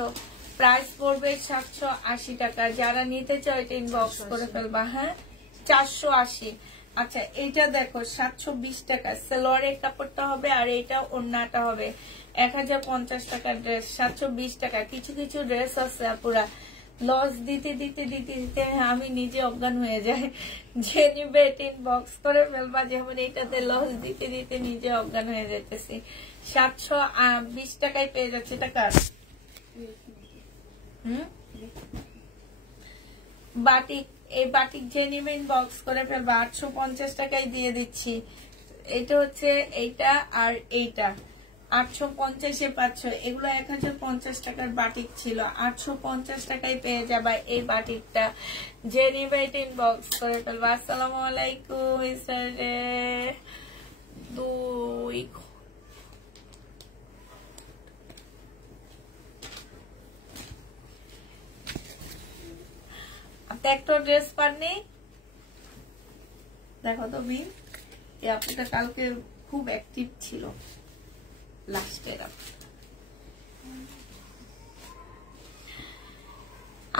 প্রাইস পড়বে 780 টাকা। যারা নিতে চাও এটা ইনবক্স করে ফেলবা। হ্যাঁ 480। আচ্ছা এটা দেখো 720 টাকা। সালোয়ারের কাপড়টা হবে আর এটা ওড়নাটা হবে 1050 টাকার ড্রেস, 720 টাকা। কিছু কিছু ড্রেস আছে পুরা লস দিতে দিতে দিতে দিতে আমি নিজে অজ্ঞান হয়ে যাই। যে নিবে এটা ইনবক্স করে ফেলবা। যেমন এইটাতে লস দিতে দিতে নিজে অজ্ঞান হয়ে যেতেছি। 720 টাকায় পেয়ে যাচ্ছে। টাকা বাটিক, এই বাটিক যে নিবে ইনবক্স করে ফেলবা। 850 টাকায় দিয়ে দিচ্ছি। এটা হচ্ছে এইটা আর এইটা 850-এ পাচ্ছ। এগুলো 1050 টাকার বাটিক ছিল, 850 টাকায় পেয়ে যাবা এই বাটিকটা। যে নিবে এটা ইনবক্স করে ফেলবা। আসসালামু আলাইকুম স্যারে। 2 একটা ড্রেস পাননি দেখো তো বিন। এই আপুটা কালকে খুব অ্যাক্টিভ ছিল লাস্টের।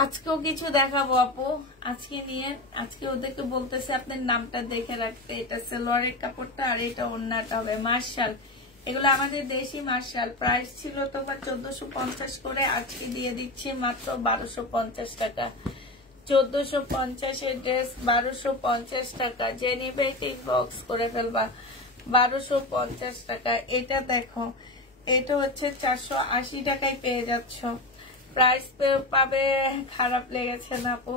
আজকেও কিছু দেখাবো আপু আজকে নিয়ে। আজকে ওদেরকে বলতেছে আপনার নামটা দেখে রাখতে। এটা সালোয়ারের কাপড়টা আর এটা ওড়নাটা হবে মার্শাল। এগুলো আমাদের দেশি মার্শাল। প্রাইস ছিল তোমার 1450 করে, আজকে দিয়ে দিচ্ছি মাত্র 1250 টাকা। 1450-এর ড্রেস 1250 টাকা। যে নিবে এটা ইনবক্স করে ফেলবা। 1250 টাকা। এটা দেখো, এটা হচ্ছে 480 টাকায় পেয়ে যাচ্ছ। প্রাইস পাবে, খারাপ লেগেছে না আপু?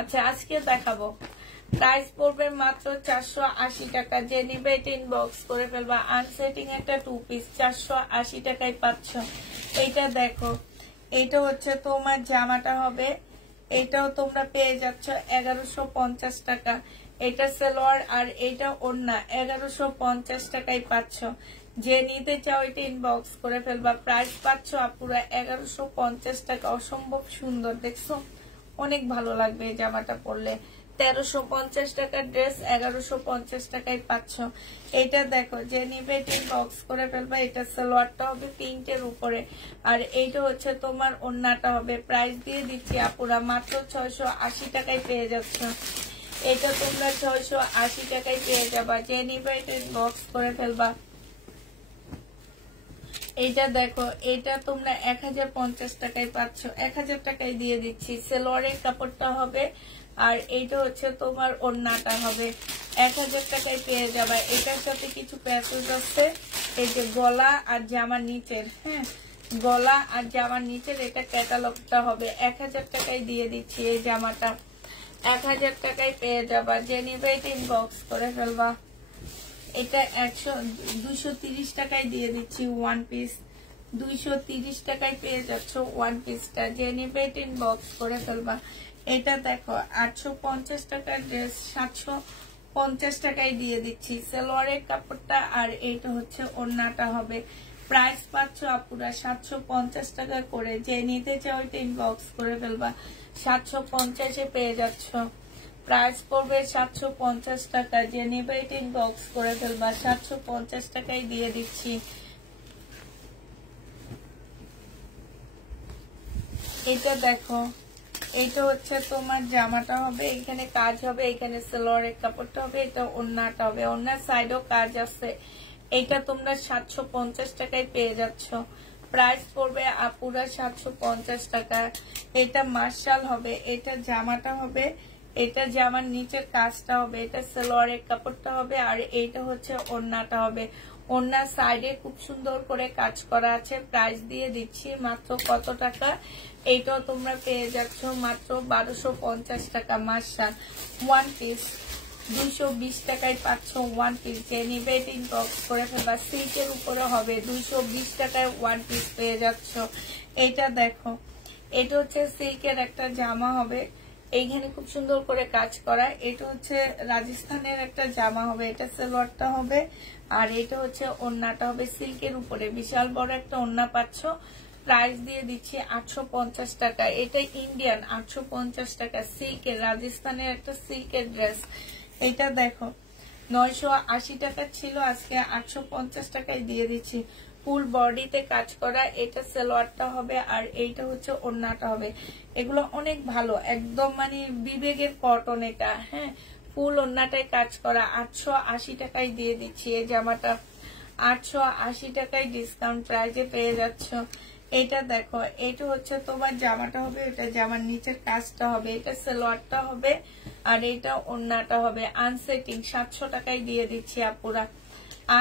আচ্ছা আজকে দেখাবো। প্রাইস পড়বে মাত্র 480 টাকা। যে নিবে এটা ইনবক্স করে ফেলবা। আনসেটিং একটা 2 পিস 480 টাকায় পাচ্ছ। এইটা দেখো, এইটা হচ্ছে তোমার জামাটা হবে, এটাও তোমরা পেয়ে যাচ্ছ 1150 টাকা। এটা সালোয়ার আর এটা ওড়না 1150 টাকায় পাচ্ছ। যে নিতে চাও এটা ইনবক্স করে ফেলবা। প্রাইস পাচ্ছ আপুরা 1150 টাকা। অসম্ভব সুন্দর, দেখছো? অনেক ভালো লাগবে এই জামাটা পরলে। 1350 টাকার ড্রেস 1150 টাকায় পাচ্ছ। এটা দেখো, যে নিবে এটা ইনবক্স করে ফেলবা। এটা সালোয়ারটা হবে পিঙ্কের উপরে আর এইটা হচ্ছে তোমার ওড়নাটা হবে। প্রাইস দিয়ে দিচ্ছি আপুরা মাত্র 680 টাকায় পেয়ে যাচ্ছ। এটা তোমরা 680 টাকায় পেয়ে যাবা। যে নিবে এটা ইনবক্স করে ফেলবা। এইটা দেখো, এটা তোমরা 1050 টাকায় পাচ্ছ। 1000 টাকায় দিয়ে দিচ্ছি। সালোয়ারের কাপড়টা হবে আর এইটা হচ্ছে তোমার ওড়নাটা হবে। 1000 টাকায় পেয়ে যাবে। এটার সাথে কিছু প্যাচেস আছে, এই যে গলা আর জামার নিচের, হ্যাঁ গলা আর জামার নিচের এটা ক্যাটালগটা হবে। 1000 টাকায় দিয়ে দিচ্ছি এই জামাটা। 1000 টাকায় পেয়ে যাবা। যে নিবে এটা ইনবক্স করে ফেলবা। এটা 230 টাকায় দিয়ে দিচ্ছি ওয়ান পিস। 230 টাকায় পেয়ে যাচ্ছ ওয়ান পিসটা। যে নিবে এটা ইনবক্স করে ফেলবা। এটা দেখো 850 টাকার ড্রেস 750 টাকায় দিয়ে দিচ্ছি। সালোয়ারের কাপড়টা আর এইটা হচ্ছে ওড়নাটা হবে। প্রাইস পাচ্ছ আপুরা 750 টাকা করে। যে নিতে চাও এটা ইনবক্স করে ফেলবা। 750-এ পেয়ে যাচ্ছ। প্রাইস পড়বে 750 টাকা। যে নেবে এটা ইনবক্স করে ফেলবা, 750 টাকায় দিয়ে দিচ্ছি। এটা দেখো, এটা হচ্ছে তোমার জামাটা হবে, এখানে কাজ হবে, এখানে সালোয়ারের কাপড়টা হবে, এটা ওড়নাটা হবে, ওড়নার সাইডেও কাজ আছে। এটা তোমরা 750 টাকায় পেয়ে যাচ্ছ। প্রাইস পড়বে আপুরা 750 টাকা। এটা মার্শাল হবে, এটা জামাটা হবে, এটা জামার নিচের কাজটা হবে, এটা সালোয়ারের কাপড়টা হবে, আর এইটা হচ্ছে ওড়নাটা হবে। ওড়নার সাইডে খুব সুন্দর করে কাজ করা আছে। প্রাইস দিয়ে দিচ্ছি মাত্র কত টাকা? এইটাও তোমরা পেয়ে যাচ্ছ মাত্র 1250 টাকা। মার্শাল ওয়ান পিস 220 টাকায় পাচ্ছ ওয়ান পিস। যে নিবে ইনবক্স করে ফেলবা। সিল্কের উপরে হবে, 220 টাকায় ওয়ান পিস পেয়ে যাচ্ছ। এইটা দেখো, এটা হচ্ছে সিল্কের একটা জামা হবে, এইখানে খুব সুন্দর করে কাজ করা। এটা হচ্ছে রাজস্থানের একটা জামা হবে, এটা সালোয়ারটা হবে, আর এটা হচ্ছে ওড়নাটা হবে সিল্কের উপরে। বিশাল বড় একটা ওড়না পাচ্ছ। প্রাইস দিয়ে দিচ্ছি 850 টাকা। এটা ইন্ডিয়ান, 850 টাকা। সিল্কের, রাজস্থানের একটা সিল্কের ড্রেস। এটা দেখো 980 টাকা ছিল, আজকে 850 টাকায় দিয়ে দিচ্ছি। ফুল বডিতে কাজ করা, এটা সালোয়ারটা হবে, আর এইটা হচ্ছে ওড়নাটা হবে। এগুলো অনেক ভালো, একদম মানে বিবেকের কটন এটা। হ্যাঁ, ফুল ওড়নাটায় কাজ করা। 880 টাকায় দিয়ে দিচ্ছি এই জামাটা। 880 টাকায় ডিসকাউন্ট প্রাইজে পেয়ে যাচ্ছ। এটা দেখো, এটা হচ্ছে তোমার জামাটা হবে, এটা জামার নিচের কাজটা হবে, এটা সালোয়ারটা হবে, আর এটা ওড়নাটা হবে। আনসেটিং 700 টাকায় দিয়ে দিচ্ছি আপুরা।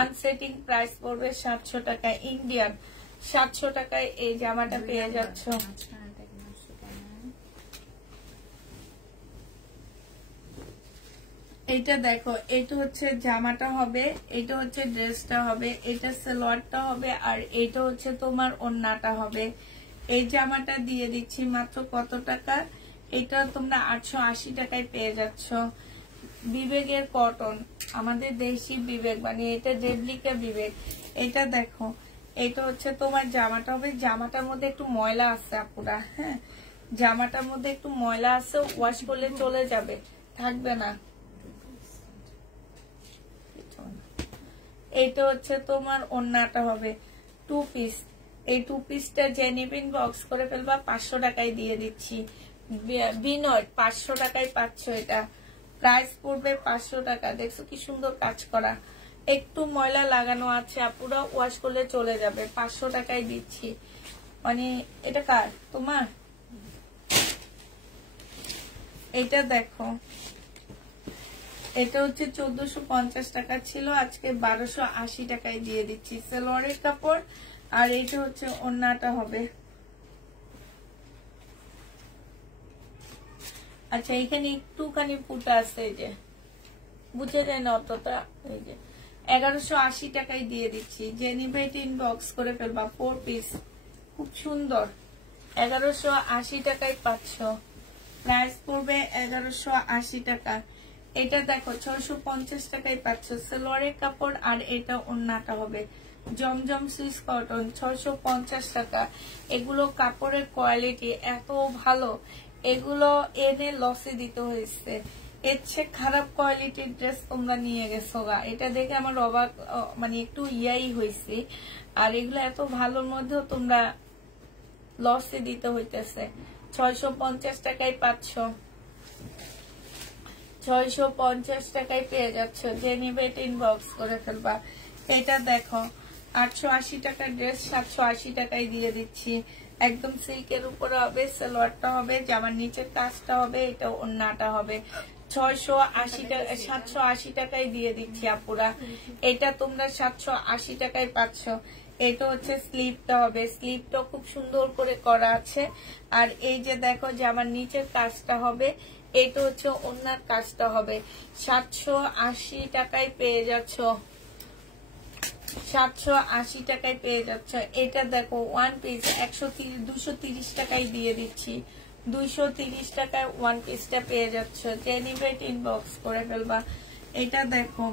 আনসেটিং প্রাইস পড়বে 700 টাকা। ইন্ডিয়ান 700 টাকায় এই জামাটা পেয়ে যাচ্ছ। এটা দেখো, এটা হচ্ছে জামাটা হবে, এটা হচ্ছে ড্রেসটা হবে, এটা সালোয়ারটা হবে, আর এটা হচ্ছে তোমার ওড়নাটা হবে। এই জামাটা দিয়ে দিচ্ছি মাত্র কত টাকা? এটা তোমরা 880 টাকায় পেয়ে যাচ্ছ। বিবেকের কটন, আমাদের দেশি বিবেক, মানে এটা ডেডলিকা বিবেক। এটা দেখো, এটা হচ্ছে তোমার জামাটা হবে, জামাটার মধ্যে একটু ময়লা আছে আপুরা। হ্যাঁ, জামাটার মধ্যে একটু ময়লা আছে, ওয়াশ করলে চলে যাবে, থাকবে না। এইটা হচ্ছে তোমার ওড়নাটা হবে, 2 পিস। এই 2 পিসটা যে নেবেন বক্স করে ফেলবা, 500 টাকায় দিয়ে দিচ্ছি। বিনয় 500 টাকায় পাচ্ছ এটা। প্রাইস পড়বে 500 টাকা। দেখছো কি সুন্দর কাজ করা, একটু ময়লা লাগানো আছে আপুরা, ওয়াশ করলে চলে যাবে। 500 টাকায় দিচ্ছি। মানে এটা কার? তোমার? এটা দেখো, এটা হচ্ছে 1450 টাকা ছিল, আজকে 1280 টাকায় দিয়ে দিচ্ছি। সালোয়ারের কাপড়, আর এটা হচ্ছে ওড়নাটা হবে। আচ্ছা, এখানে একটুখানি ফুটা আছে, এই যে বুঝে যায় না অতটা। এই যে 1180 টাকায় দিয়ে দিচ্ছি। যে নিবে এটা ইনবক্স করে ফেলবা। 4 পিস, খুব সুন্দর। 1180 টাকায় পাচ্ছ। প্রাইস পড়বে 1180 টাকা। এটা দেখো 650 টাকায় পাচ্ছ। সালোয়ারের কাপড়, আর এটা ওড়নাটা হবে। জমজম সুইস কটন, 650 টাকা। এগুলো কাপড়ের কোয়ালিটি এত ভালো, এগুলো এনে লসে দিতে হয়েছে। এর চেয়ে খারাপ কোয়ালিটির ড্রেস তোমরা নিয়ে গেছো গা, এটা দেখে আমার অবাক, মানে একটু ইয়াই হয়েছে। আর এগুলো এত ভালোর মধ্যেও তোমরা লসে দিতে হইতেছে। 650 টাকায় পাচ্ছ। 650 টাকায় পেয়ে যাচ্ছ। যে নিবে এটা ইনবক্স করে ফেলবা। এটা দেখো 880 টাকার ড্রেস 780 টাকায় দিয়ে দিচ্ছি। একদম সিল্কের উপরে হবে, সালোয়ারটা হবে, জামার নিচের কাজটা হবে, এটা ওড়নাটা হবে। 680 টাকা, 780 টাকায় দিয়ে দিচ্ছি আপুরা। এটা তোমরা 780 টাকায় পাচ্ছ। এটা হচ্ছে স্লিভটা হবে, স্লিভটা খুব সুন্দর করে করা আছে। আর এই যে দেখো জামার নিচের কাজটা হবে, এটা হচ্ছে ওড়নার কাজটা হবে। 780 টাকায় পেয়ে যাচ্ছ। 780 টাকায় পেয়ে যাচ্ছ। এটা দেখো ওয়ান পিস 230 টাকায় দিয়ে দিচ্ছি। 230 টাকায় ওয়ান পিসটা পেয়ে যাচ্ছ। যে নিবে ইনবক্স করে ফেলবা। এটা দেখো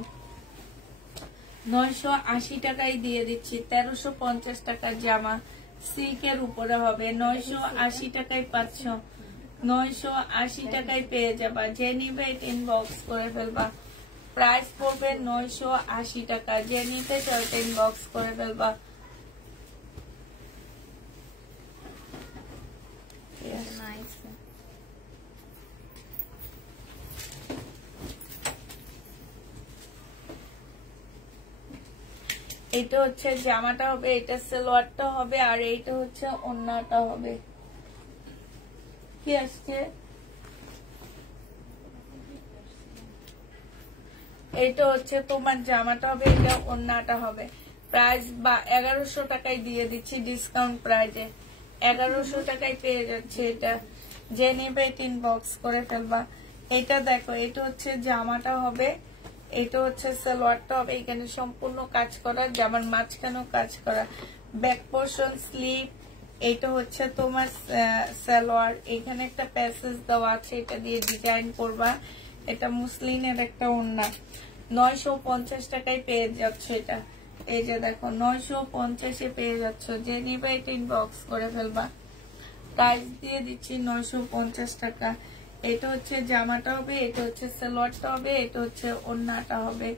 980 টাকায় দিয়ে দিচ্ছি। 1350 টাকার জামা, সিল্কের উপরে হবে। 980 টাকায় পাচ্ছ। 980 টাকায় পেয়ে যাবা, যে নিবে ইনবক্স করে ফেলবা। প্রাইস পড়বে 980 টাকা, যে নিতে চাও ইনবক্স করে ফেলবা। নাইস। এটা হচ্ছে জামাটা হবে, এটা সালোয়ারটা হবে, আর এইটা হচ্ছে ওড়নাটা হবে। কি আসছে? এটা হচ্ছে তোমার জামাটা হবে, এটা ওড়নাটা হবে। প্রাইস 1100 টাকায় দিয়ে দিচ্ছি ডিসকাউন্ট প্রাইজে। 1100 টাকায় পেয়ে যাচ্ছে এটা, যে নেবে ইনবক্স করে ফেলবা। এটা দেখো, এটা হচ্ছে জামাটা হবে, এটা হচ্ছে সালোয়ারটা হবে। এখানে সম্পূর্ণ কাজ করা, জামার মাঝখানেও কাজ করা, ব্যাক পোর্শন স্লিভ। এটা হচ্ছে তোমার সালোয়ার, এখানে একটা প্যাসেজ দেওয়া আছে, এটা দিয়ে ডিজাইন করবা। এটা মুসলিনের একটা ওড়না। 950 টাকায় পেয়ে যাচ্ছে এটা। এই যে দেখো 950-এ পেয়ে যাচ্ছে, যে নিবে এটা ইনবক্স করে ফেলবা। প্রাইস দিয়ে দিচ্ছি 950 টাকা। এটা হচ্ছে জামাটা হবে, এটা হচ্ছে সালোয়ারটা হবে, এটা হচ্ছে ওড়নাটা হবে।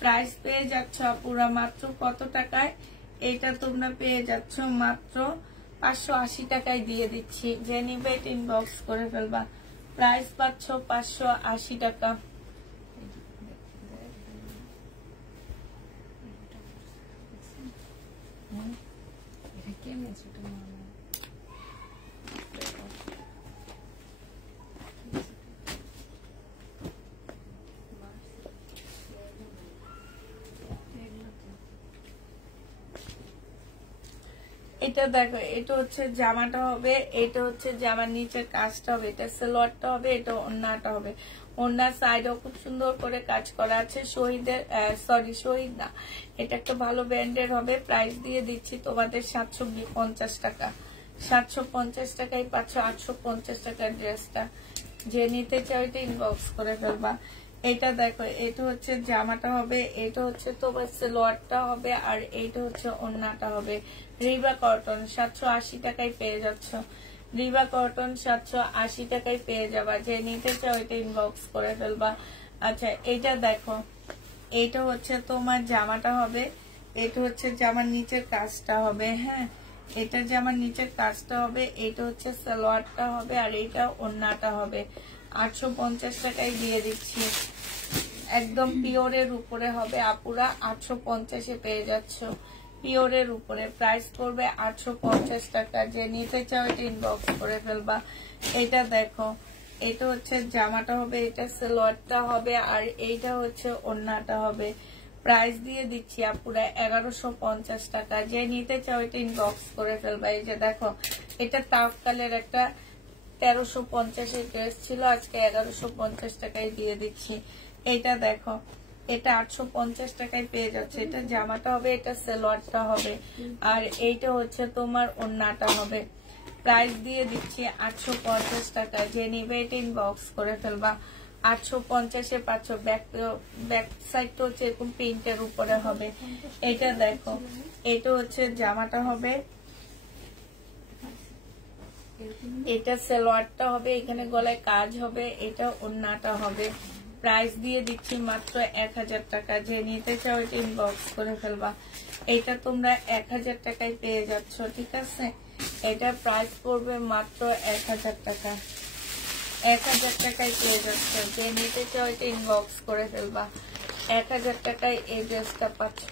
প্রাইস পেয়ে যাচ্ছ পুরা মাত্র কত টাকায়? এটা তোমরা পেয়ে যাচ্ছ মাত্র 580 টাকায় দিয়ে দিচ্ছি, যে নিবে ইনবক্স করে ফেলবা। প্রাইস পাচ্ছ 580 টাকা। এটা দেখো, এটা হচ্ছে জামাটা হবে, এটা হচ্ছে জামার নিচের কাজটা হবে, এটা সালোয়ারটা হবে, এটা ওড়নাটা হবে। ওড়নার সাইডেও খুব সুন্দর করে কাজ করা আছে। শহীদের শহীদ না, এটা একটা ভালো ব্র্যান্ডের হবে। প্রাইস দিয়ে দিচ্ছি তোমাদের 750 টাকা। 750 টাকায় পাচ্ছ 850 টাকার ড্রেসটা। যে নিতে চাও এটা ইনবক্স করে ফেলবা। এটা দেখো, এটা হচ্ছে জামাটা হবে, এটা হচ্ছে তোমার সালোয়ারটা হবে, আর এইটা হচ্ছে ওড়নাটা হবে। রিবা কটন 780 টাকায় পেয়ে যাচ্ছ। রিবা কটন 780 টাকায় পেয়ে যাবা, যে নিতে চাও এটা ইনবক্স করে ফেলবা। আচ্ছা, এটা দেখো, এইটা হচ্ছে তোমার জামাটা হবে, এটা হচ্ছে জামার নিচের কাজটা হবে। হ্যাঁ, এটা জামার নিচের কাজটা হবে, এটা হচ্ছে সালোয়ারটা হবে, আর এটা ওড়নাটা হবে। 850 টাকায় দিয়ে দিচ্ছি, একদম পিওরের উপরে হবে আপুরা। 850-এ পেয়ে যাচ্ছ, পিওরের উপরে। প্রাইস পড়বে 850 টাকা, যে নিতে চাও এটা ইনবক্স করে ফেলবা। এটা দেখো, এটা হচ্ছে জামাটা হবে, এটা সালোয়ারটা হবে, আর এইটা হচ্ছে ওড়নাটা হবে। প্রাইস দিয়ে দিচ্ছি আপুরা 1150 টাকা, যে নিতে চাও এটা ইনবক্স করে ফেলবা। এই যে দেখো, এটা তাওয়াক্কালের একটা 1350-এর ড্রেস ছিল, আজকে 1150 টাকায় দিয়ে দিচ্ছি। এইটা দেখো, এটা 850 টাকায় পেয়ে যাচ্ছে। এটা জামাটা হবে, এটা সালোয়ারটা হবে, আর এইটা হচ্ছে তোমার ওড়নাটা হবে। প্রাইস দিয়ে দিচ্ছি 850 টাকা, যে নিবে এটা ইনবক্স করে ফেলবা। 850-এ পাচ্ছ। ব্যাক সাইডটা হচ্ছে এরকম প্রিন্টের উপরে হবে। এটা দেখো, এটা হচ্ছে জামাটা হবে, এটা সালোয়ারটা হবে, এখানে গলায় কাজ হবে, এটা ওড়নাটা হবে। প্রাইস দিয়ে দিচ্ছি মাত্র 1000 টাকা, যে নিতে চাও এটা ইনবক্স করে ফেলবা। এটা তোমরা 1000 টাকায় পেয়ে যাচ্ছ, ঠিক আছে? এটা প্রাইস পড়বে মাত্র 1000 টাকা। 1000 টাকায় পেয়ে যাচ্ছ, যে নিতে চাও এটা ইনবক্স করে ফেলবা। 1000 টাকায় এই ড্রেসটা পাচ্ছ।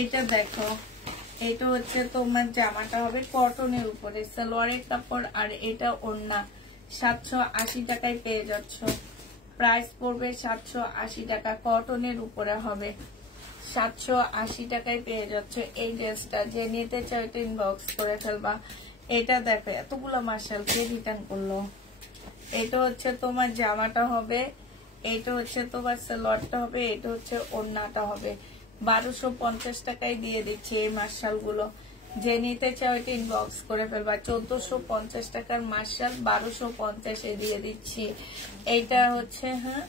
এটা দেখো, এটা হচ্ছে তোমার জামাটা হবে কটনের উপরে, সালোয়ারের কাপড়, আর এটা ওড়না। 780 টাকায় পেয়ে যাচ্ছ। প্রাইস পড়বে 780 টাকা, কটনের উপরে হবে। 780 টাকায় পেয়ে যাচ্ছ এই ড্রেসটা, যে নিতে চাও এটা ইনবক্স করে ফেলবা। এটা দেখো, এতগুলো মার্শাল কে রিটার্ন করলো। এটা হচ্ছে তোমার জামাটা হবে, এটা হচ্ছে তোমার সালোয়ারটা হবে, এটা হচ্ছে ওড়নাটা হবে। 1250 টাকায় দিয়ে দিচ্ছি এই মার্শাল গুলো, যে নিতে চাও এটা ইনবক্স করে ফেলবা। 1450 টাকার মার্শাল 1250-এ দিয়ে দিচ্ছি। এইটা হচ্ছে হ্যাঁ,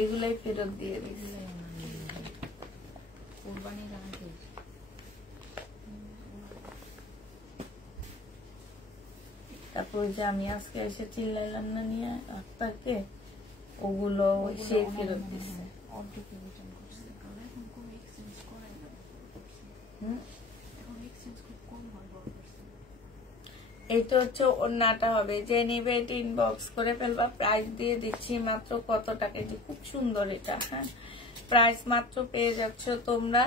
এগুলাই ফেরত দিয়ে দিচ্ছি। তারপর যে আমি আজকে এসে চিল্লাইলাম না নিয়ে আক্তারকে, ওগুলো সে ফেরত দিচ্ছে। এটা হচ্ছে ওড়নাটা হবে, যে নিবে এটা ইনবক্স করে ফেলবা। প্রাইস দিয়ে দিচ্ছি মাত্র কত টাকা, খুব সুন্দর এটা। হ্যাঁ, প্রাইস মাত্র পেয়ে যাচ্ছ তোমরা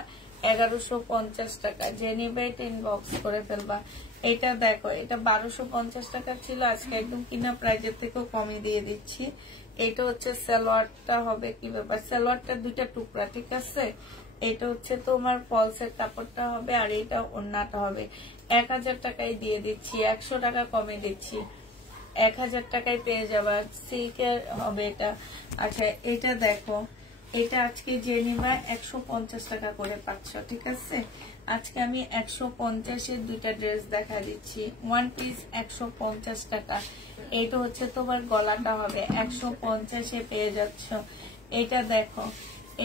1150 টাকা। যে নিবে এটা ইনবক্স করে ফেলবা। এটা দেখো, এটা 1250 টাকা ছিল, আজকে একদম কিনা প্রাইজের থেকেও কমে দিয়ে দিচ্ছি। এটা হচ্ছে সালোয়ারটা হবে কি ব্যাপার, সালোয়ারটা দুইটা টুকরা, ঠিক আছে। এটা হচ্ছে তোমার ফলসের কাপড়টা হবে, আর এটা ওড়নাটা হবে। 1000 টাকায় দিয়ে দিচ্ছি, 100 টাকা কমে দিচ্ছি, 1000 টাকায় পেয়ে যাবা। সিল্কের হবে এটা। আচ্ছা, এটা দেখো, এটা আজকে যে নিবা 150 টাকা করে পাচ্ছ, ঠিক আছে। আজকে আমি 150-এর দুইটা ড্রেস দেখা দিচ্ছি। ওয়ান পিস 150 টাকা। এটা হচ্ছে তোমার গলাটা হবে, 150-এ পেয়ে যাচ্ছ। এটা দেখো,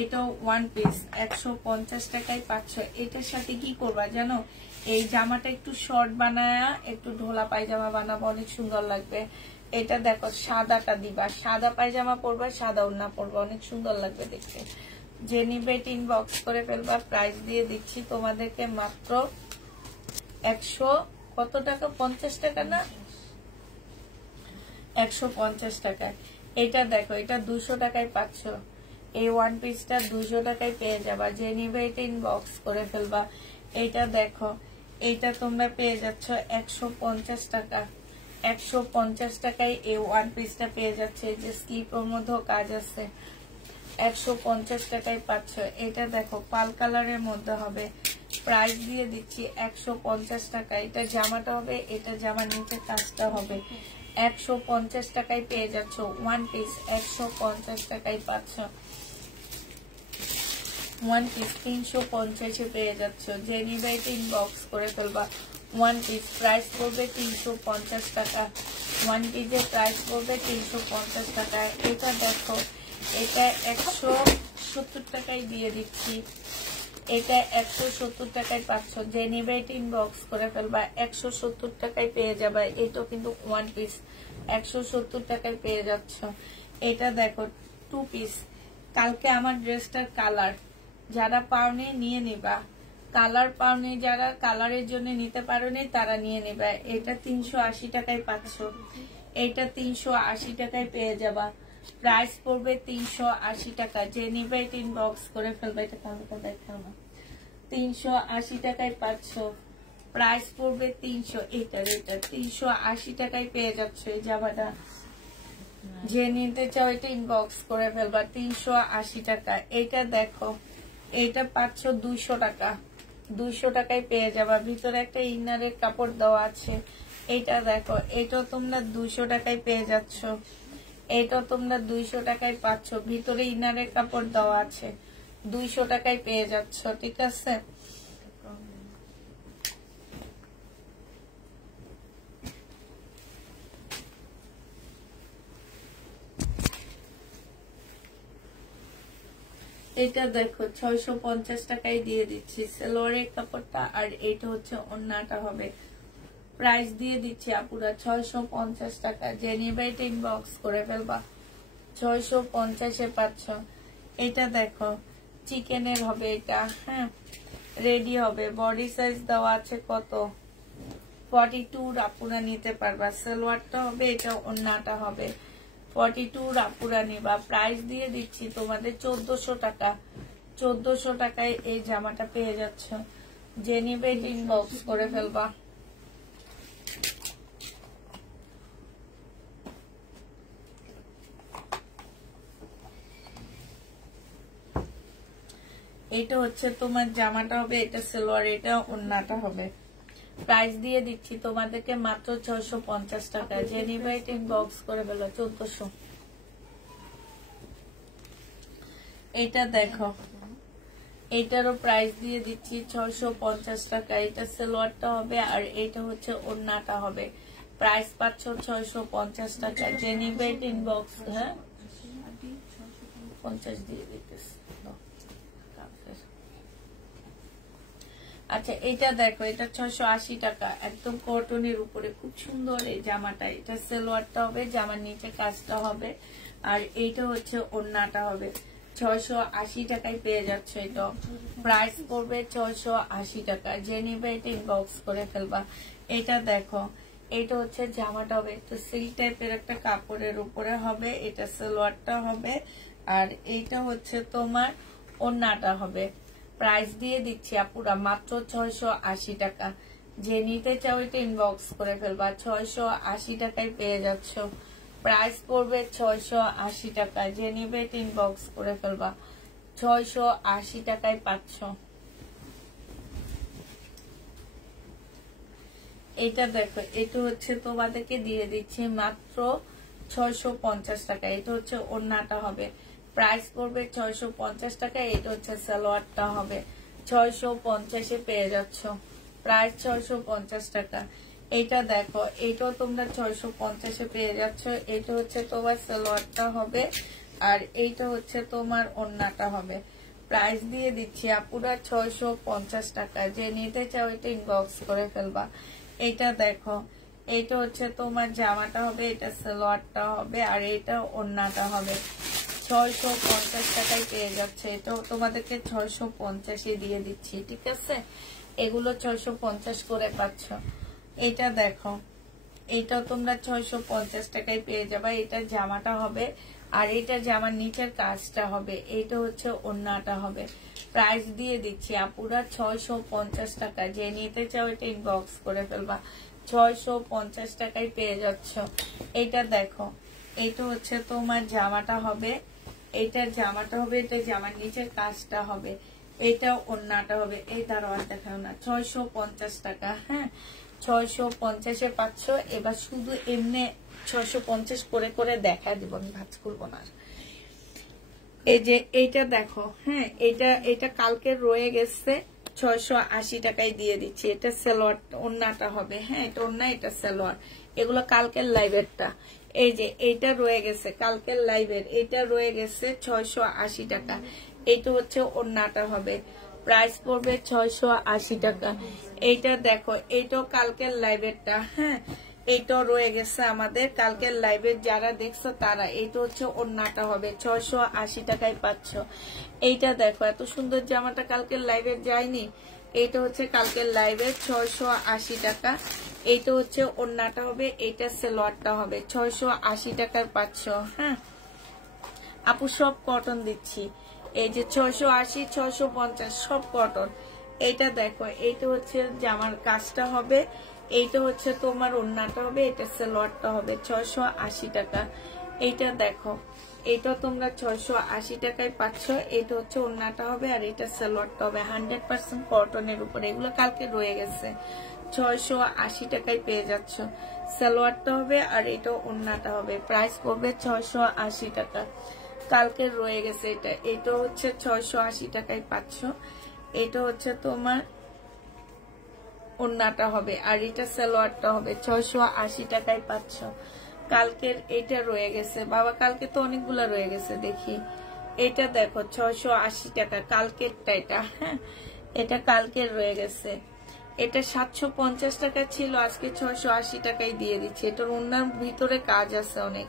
এটা ওয়ান পিস 150 টাকায় পাচ্ছ। এটার সাথে কি করবা জানো, এই জামাটা একটু শর্ট বানায়া একটু ঢোলা পায়জামা বানাবো, অনেক সুন্দর লাগবে। এটা দেখো, সাদাটা দিবা, সাদা পায়জামা পরবা, সাদা ওড়না পরবা, অনেক সুন্দর লাগবে দেখতে। যে নিবে ইনবক্স করে ফেলবা। প্রাইস দিয়ে দিচ্ছি তোমাদেরকে মাত্র 100 কত টাকা, 50 টাকা না, 150 টাকায়। এটা দেখো, এটা 200 টাকায় পাচ্ছ। এই ওয়ান পিসটা 200 টাকায় পেয়ে যাবা। যে নিবে এটা ইনবক্স করে ফেলবা। এটা দেখো, এইটা তোমরা পেয়ে যাচ্ছ 150 টাকা। 150 টাকায় এই ওয়ান পিসটা পেয়ে যাচ্ছে। এই যে স্লিপের মধ্যেও কাজ আছে, 150 টাকায় পাচ্ছ। এটা দেখো, পাল কালারের মধ্যে হবে। প্রাইস দিয়ে দিচ্ছি 150 টাকা। এটা জামাটা হবে, এটা জামার নিচে কাজটা হবে। 150 টাকায় পেয়ে যাচ্ছ ওয়ান পিস, 150 টাকায় পাচ্ছ। ওয়ান পিস 350-এ পেয়ে যাচ্ছ। যে নিবে এটা ইনবক্স করে ফেলবা। ওয়ান পিস প্রাইস পড়বে 350 টাকা। ওয়ান পিসের প্রাইস পড়বে 350 টাকা। এটা দেখো, এটা 170 টাকায় দিয়ে দিচ্ছি। এটা 170 টাকায় পাচ্ছ। যে নিবে এটা ইনবক্স করে ফেলবা। 170 টাকায় পেয়ে যাবা। এটা কিন্তু ওয়ান পিস 170 টাকায় পেয়ে যাচ্ছ। এটা দেখো, টু পিস। কালকে আমার ড্রেসটার কালার যারা পাওনি নিয়ে নিবা, কালার পাওনি যারা, কালারের জন্য নিতে পারোনি তারা নিয়ে নিবা। এটা 380 টাকায় পাচ্ছ। এটা 380 টাকায় পেয়ে যাবা। প্রাইস পড়বে 380 টাকা। যে নিবে এটা ইনবক্স করে ফেলবে। এটা কালকে দেখাও না, 380 টাকায় পাচ্ছ। প্রাইস পড়বে 300। এটা 380 টাকায় পেয়ে যাচ্ছ এই জামাটা। যে নিতে চাও এটা ইনবক্স করে ফেলবা। 380 টাকা। এটা দেখো, এটা পাচ্ছ 200 টাকা। 200 টাকায় পেয়ে যাবা। ভিতরে একটা ইনারের কাপড় দেওয়া আছে। এটা দেখো, এটা তোমরা 200 টাকায় পেয়ে যাচ্ছ। এটা তোমরা 200 টাকায় পাচ্ছ। ভিতরে ইনারের কাপড় দেওয়া আছে, 200 টাকায় পেয়ে যাচ্ছ, ঠিক আছে। এটা দেখো, 650 টাকায় দিয়ে দিচ্ছি সালোয়ারের কাপড়টা, আর এটা হচ্ছে ওড়নাটা হবে। প্রাইস দিয়ে দিচ্ছি আপুরা 650 টাকা। যে নিবে এটা ইনবক্স করে ফেলবা। 650-এ পাচ্ছ। এটা দেখো, চিকেনের হবে এটা। হ্যাঁ, রেডি হবে। বডি সাইজ দেওয়া আছে কত, 42 আপুরা নিতে পারবা। সালোয়ারটা হবে, এটা ওড়নাটা হবে। 42 আপুরা নিবা। প্রাইস দিয়ে দিচ্ছি তোমাদের 1400 টাকা। 1400 টাকায় এই জামাটা পেয়ে যাচ্ছ। যে নিবে ইনবক্স করে ফেলবা। এটা হচ্ছে তোমার জামাটা হবে, এটা সালোয়ার, এটা ওড়নাটা হবে। প্রাইস দিয়ে দিচ্ছি তোমাদেরকে মাত্র 650 টাকা। যে নিবে ইনবক্স করে ফেলো। 1400। এটা দেখো, এটারও প্রাইস দিয়ে দিচ্ছি 650 টাকা। এটা সালোয়ারটা হবে, আর এটা হচ্ছে ওড়নাটা হবে। প্রাইস পাচ্ছ 650 টাকা। যে নিবে ইনবক্স, হ্যাঁ 50 দিয়ে দিতেছি। আচ্ছা এটা দেখো, এটা 680 টাকা, একদম কটনের উপরে, খুব সুন্দর এই জামাটা। এটা সালোয়ারটা হবে, জামার নিচে কাজটা হবে, আর এইটা হচ্ছে ওড়নাটা হবে। 680 টাকায় পেয়ে যাচ্ছে। এটা প্রাইস পড়বে 680 টাকা। যে নিবে এটা ইনবক্স করে ফেলবা। এটা দেখো, এটা হচ্ছে জামাটা হবে একটু সিল্ক টাইপের একটা কাপড়ের উপরে হবে, এটা সালোয়ারটা হবে, আর এইটা হচ্ছে তোমার ওড়নাটা হবে। প্রাইস দিয়ে দিচ্ছি আপুরা মাত্র 680 টাকা। যে নিতে চাও এটা ইনবক্স করে ফেলবা। 680 টাকায় পেয়ে যাচ্ছ। প্রাইস পড়বে 680 টাকা। যে নিবে এটা ইনবক্স করে ফেলবা। 680 টাকায় পাচ্ছ। এটা দেখো, এটা হচ্ছে তোমাদেরকে দিয়ে দিচ্ছি মাত্র 650 টাকা। এটা হচ্ছে ওড়নাটা হবে, প্রাইস পড়বে 650 টাকা। এটা হচ্ছে সালোয়ারটা হবে, 650-এ পেয়ে যাচ্ছ। প্রাইস 650 টাকা। এটা দেখো, এটাও তোমরা 650-এ পেয়ে যাচ্ছ। এটা হচ্ছে তোমার সালোয়ারটা হবে, আর এইটা হচ্ছে তোমার ওড়নাটা হবে। প্রাইস দিয়ে দিচ্ছি আপুরা 650 টাকা। যে নিতে চাও এটা ইনবক্স করে ফেলবা। এটা দেখো, এইটা হচ্ছে তোমার জামাটা হবে, এটা সালোয়ারটা হবে, আর এটা ওড়নাটা হবে। 650 টাকায় পেয়ে যাচ্ছে। এটাও তোমাদেরকে 650-এ দিয়ে দিচ্ছি, ঠিক আছে? এগুলো 650 করে পাচ্ছ। এটা দেখো, এইটাও তোমরা 650 টাকায় পেয়ে যাবে। এটা জামাটা হবে, আর এটা জামার নিচের কাজটা হবে, এইটা হচ্ছে ওড়নাটা হবে। প্রাইস দিয়ে দিচ্ছি আপুরা 650 টাকা। যে নিতে চাও এটা ইনবক্স করে ফেলবা। 650 টাকায় পেয়ে যাচ্ছ। এটা দেখো, এইটা হচ্ছে তোমার জামাটা হবে, এইটা জামাটা হবে, এটা জামার নিচের কাজটা হবে, এটা ওড়নাটা হবে। এই দাঁড়ান দেখাও না, 650 টাকা। হ্যাঁ 650-এ পাচ্ছ। এবার শুধু এমনি 650 করে করে দেখা দিব, আমি ভাজ করবো না। এই যে এইটা দেখো, হ্যাঁ এটা কালকে রয়ে গেছে, 680 টাকায় দিয়ে দিচ্ছি। এটা সালোয়ার ওড়নাটা হবে, হ্যাঁ এটা ওড়না, এটা সালোয়ার। এগুলো কালকের লাইভেরটা। এই যে এইটা রয়ে গেছে কালকের লাইভের, এটা রয়ে গেছে 680 টাকা। এইটা হচ্ছে ওড়নাটা হবে, প্রাইস পড়বে 680 টাকা। এইটা দেখো, এইটাও কালকের লাইভেরটা। হ্যাঁ এইটাও রয়ে গেছে আমাদের কালকের লাইভের, যারা দেখছো তারা। এইটা হচ্ছে ওড়নাটা হবে, 680 টাকায় পাচ্ছ। এইটা দেখো, এত সুন্দর জামাটা কালকের লাইভের যায়নি। এইটা হচ্ছে কালকের লাইভের, 680 টাকা। এইটা হচ্ছে ওড়নাটা হবে, এইটা সালোয়ারটা হবে, 680 টাকায় পাচ্ছ। হ্যাঁ আপু সব কটন দিচ্ছি। এই যে 680, 650 সব কটন। এইটা দেখো, এইটা হচ্ছে জামার কাজটা হবে, এইটা হচ্ছে তোমার ওড়নাটা হবে, এটা সালোয়ারটা হবে, 680 টাকা। এইটা দেখো, এটা তোমরা 680 টাকায় পাচ্ছ। এটা হচ্ছে ওড়নাটা হবে, আর এটা সালোয়ারটা হবে, 100% কটনের উপরে। এগুলো কালকে রয়ে গেছে, 680 টাকায় পেয়ে যাচ্ছ। সালোয়ারটা হবে, আর এটা ওড়নাটা হবে। প্রাইস পড়বে 680 টাকা। কালকে রয়ে গেছে এটা। এটা হচ্ছে 680 টাকায় পাচ্ছ। এটা হচ্ছে তোমার ওড়নাটা হবে, আর এটা সালোয়ারটা হবে, 680 টাকায় পাচ্ছ। কালকের এটা রয়ে গেছে বাবা, কালকে তো অনেকগুলা রয়ে গেছে। দেখি এটা দেখো, 680 টাকা কালকেরটা এটা। হ্যাঁ এটা কালকের রয়ে গেছে। এটা 750 টাকা ছিল, আজকে 680 টাকায় দিয়ে দিচ্ছে। এটার ওড়নার ভিতরে কাজ আছে অনেক।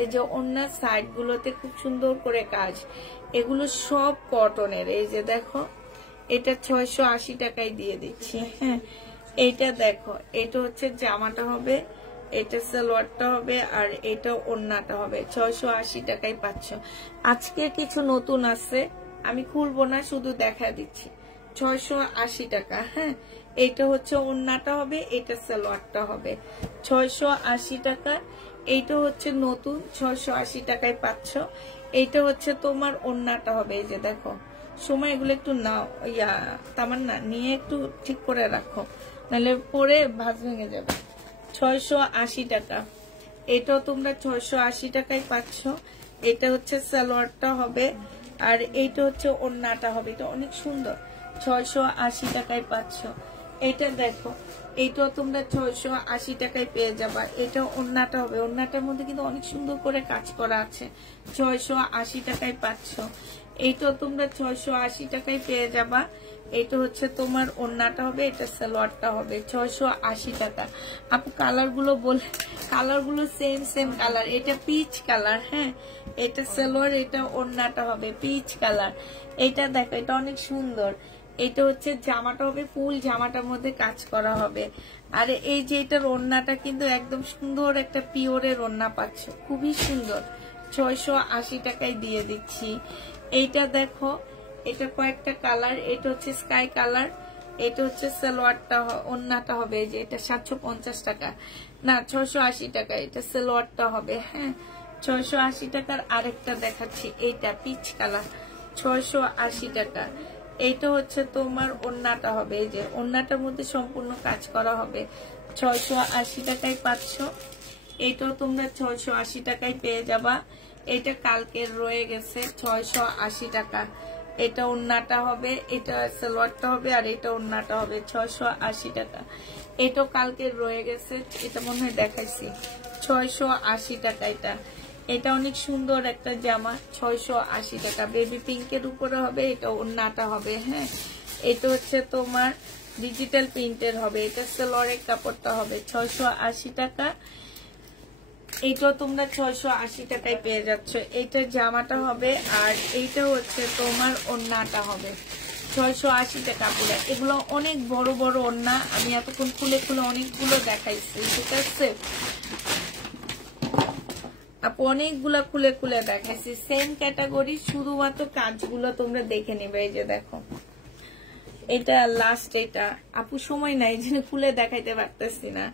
এই যে ওড়নার সাইড গুলোতে খুব সুন্দর করে কাজ, এগুলো সব কটনের। এই যে দেখো, এটা 680 টাকায় দিয়ে দিচ্ছি। হ্যাঁ এইটা দেখো, এটা হচ্ছে জামাটা হবে, এটা সালোয়ারটা হবে, আর এটা ওড়নাটা হবে, 680 টাকায় পাচ্ছ। আজকে কিছু নতুন আছে, আমি খুলবো না, শুধু দেখা দিচ্ছি। 680 টাকা। হ্যাঁ এটা হচ্ছে ওড়নাটা হবে, এটা সালোয়ারটা হবে, 680 টাকা। এইটা হচ্ছে নতুন, 680 টাকায় পাচ্ছ। এইটা হচ্ছে তোমার ওড়নাটা হবে। এই যে দেখো, সময় এগুলো একটু নাও, তামান্না নিয়ে একটু ঠিক করে রাখো, নাহলে পরে ভাঁজ ভেঙে যাবে। 680 টাকা। এটাও তোমরা 680 টাকায় পাচ্ছ। এটা হচ্ছে সালোয়ারটা হবে, আর এইটা হচ্ছে ওড়নাটা হবে। এটা অনেক সুন্দর, 680 টাকায় পাচ্ছ। এটা দেখো, এইটাও তোমরা 680 টাকায় পেয়ে যাবা। এটা ওড়নাটা হবে, ওড়নাটার মধ্যে কিন্তু অনেক সুন্দর করে কাজ করা আছে। 680 টাকায় পাচ্ছ। এইটাও তোমরা 680 টাকায় পেয়ে যাবা। এটা হচ্ছে তোমার ওড়নাটা হবে, এটা সালোয়ারটা হবে 680 টাকা। আপু কালার গুলো সেম কালার। এটা পিচ কালার, হ্যাঁ, এটা সালোয়ার, এটা ওড়নাটা হবে পিচ কালার। এটা দেখো, এটা অনেক সুন্দর। এটা হচ্ছে জামাটা হবে, ফুল জামাটার মধ্যে কাজ করা হবে। আর এই যে এটার ওড়নাটা কিন্তু একদম সুন্দর একটা পিওরের ওড়না পাচ্ছ, খুবই সুন্দর। 680 টাকায় দিয়ে দিচ্ছি। এইটা দেখো, এটা কয়েকটা কালার। এটা হচ্ছে স্কাই কালার, এটা হচ্ছে সালোয়ারটা, ওড়নাটা হবে যে এটা 750 টাকা না 680 টাকা। এটা সালোয়ারটা হবে, হ্যাঁ 680 টাকার। আরেকটা দেখাচ্ছি, এইটা পিচ কালার 680 টাকা। এইটা হচ্ছে তোমার ওড়নাটা হবে, এই যে ওড়নাটার মধ্যে সম্পূর্ণ কাজ করা হবে। 680 টাকায় পাচ্ছ। এইটাও তোমরা 680 টাকায় পেয়ে যাবা। এটা কালকের রয়ে গেছে 680 টাকা। এটা ওড়নাটা হবে, এটা সালোয়ারটা হবে, আর এটা ওড়নাটা হবে 680 টাকা। এটাও কালকের রয়ে গেছে, এটা মনে হয় দেখাইছি 680 টাকা। এটা অনেক সুন্দর একটা জামা, 680 টাকা। বেবি পিঙ্কের উপরে হবে, এটা ওড়নাটা হবে, হ্যাঁ। এটা হচ্ছে তোমার ডিজিটাল প্রিন্টের হবে, এটা সালোয়ারের কাপড়টা হবে 680 টাকা। এইটাও তোমরা 680 টাকায় পেয়ে যাচ্ছ। এইটা জামাটা হবে, আর এইটা হচ্ছে তোমার ওড়নাটা হবে 680 টাকা পুরো। এগুলো অনেক বড় বড় ওড়না, আমি এতক্ষণ খুলে অনেকগুলো দেখাইছি, ঠিক আছে আপু, অনেকগুলা খুলে দেখাইছি। সেম ক্যাটাগরি, শুধুমাত্র কাজগুলো তোমরা দেখে নিবে। এই যে দেখো, এটা লাস্ট। এটা আপু সময় নাই, এই জন্য খুলে দেখাইতে পারতেছি না।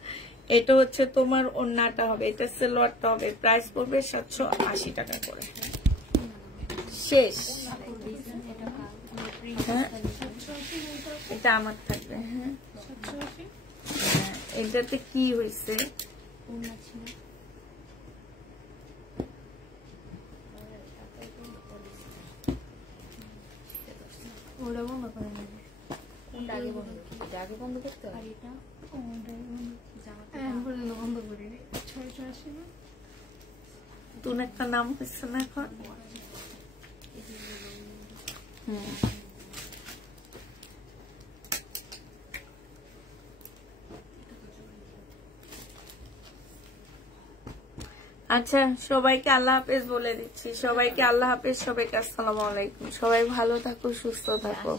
এটা হচ্ছে তোমার ওড়নাটা হবে, এটা সালোয়ারটা হবে। প্রাইস পড়বে 780 টাকা করে। শেষ, হ্যাঁ এটা আমার থাকবে, হ্যাঁ। এটাতে কি হয়েছে, ওটা বন্ধ করে নেবে, আগে বন্ধ করতে হয়। এটা বন্ধ করি 680 না, তুমি একটা নাম হচ্ছে না এখন। আচ্ছা, সবাইকে আল্লাহ হাফেজ বলে দিচ্ছি। সবাইকে আল্লাহ হাফেজ, সবাইকে আসসালামু আলাইকুম। সবাই ভালো থাকো, সুস্থ থাকো।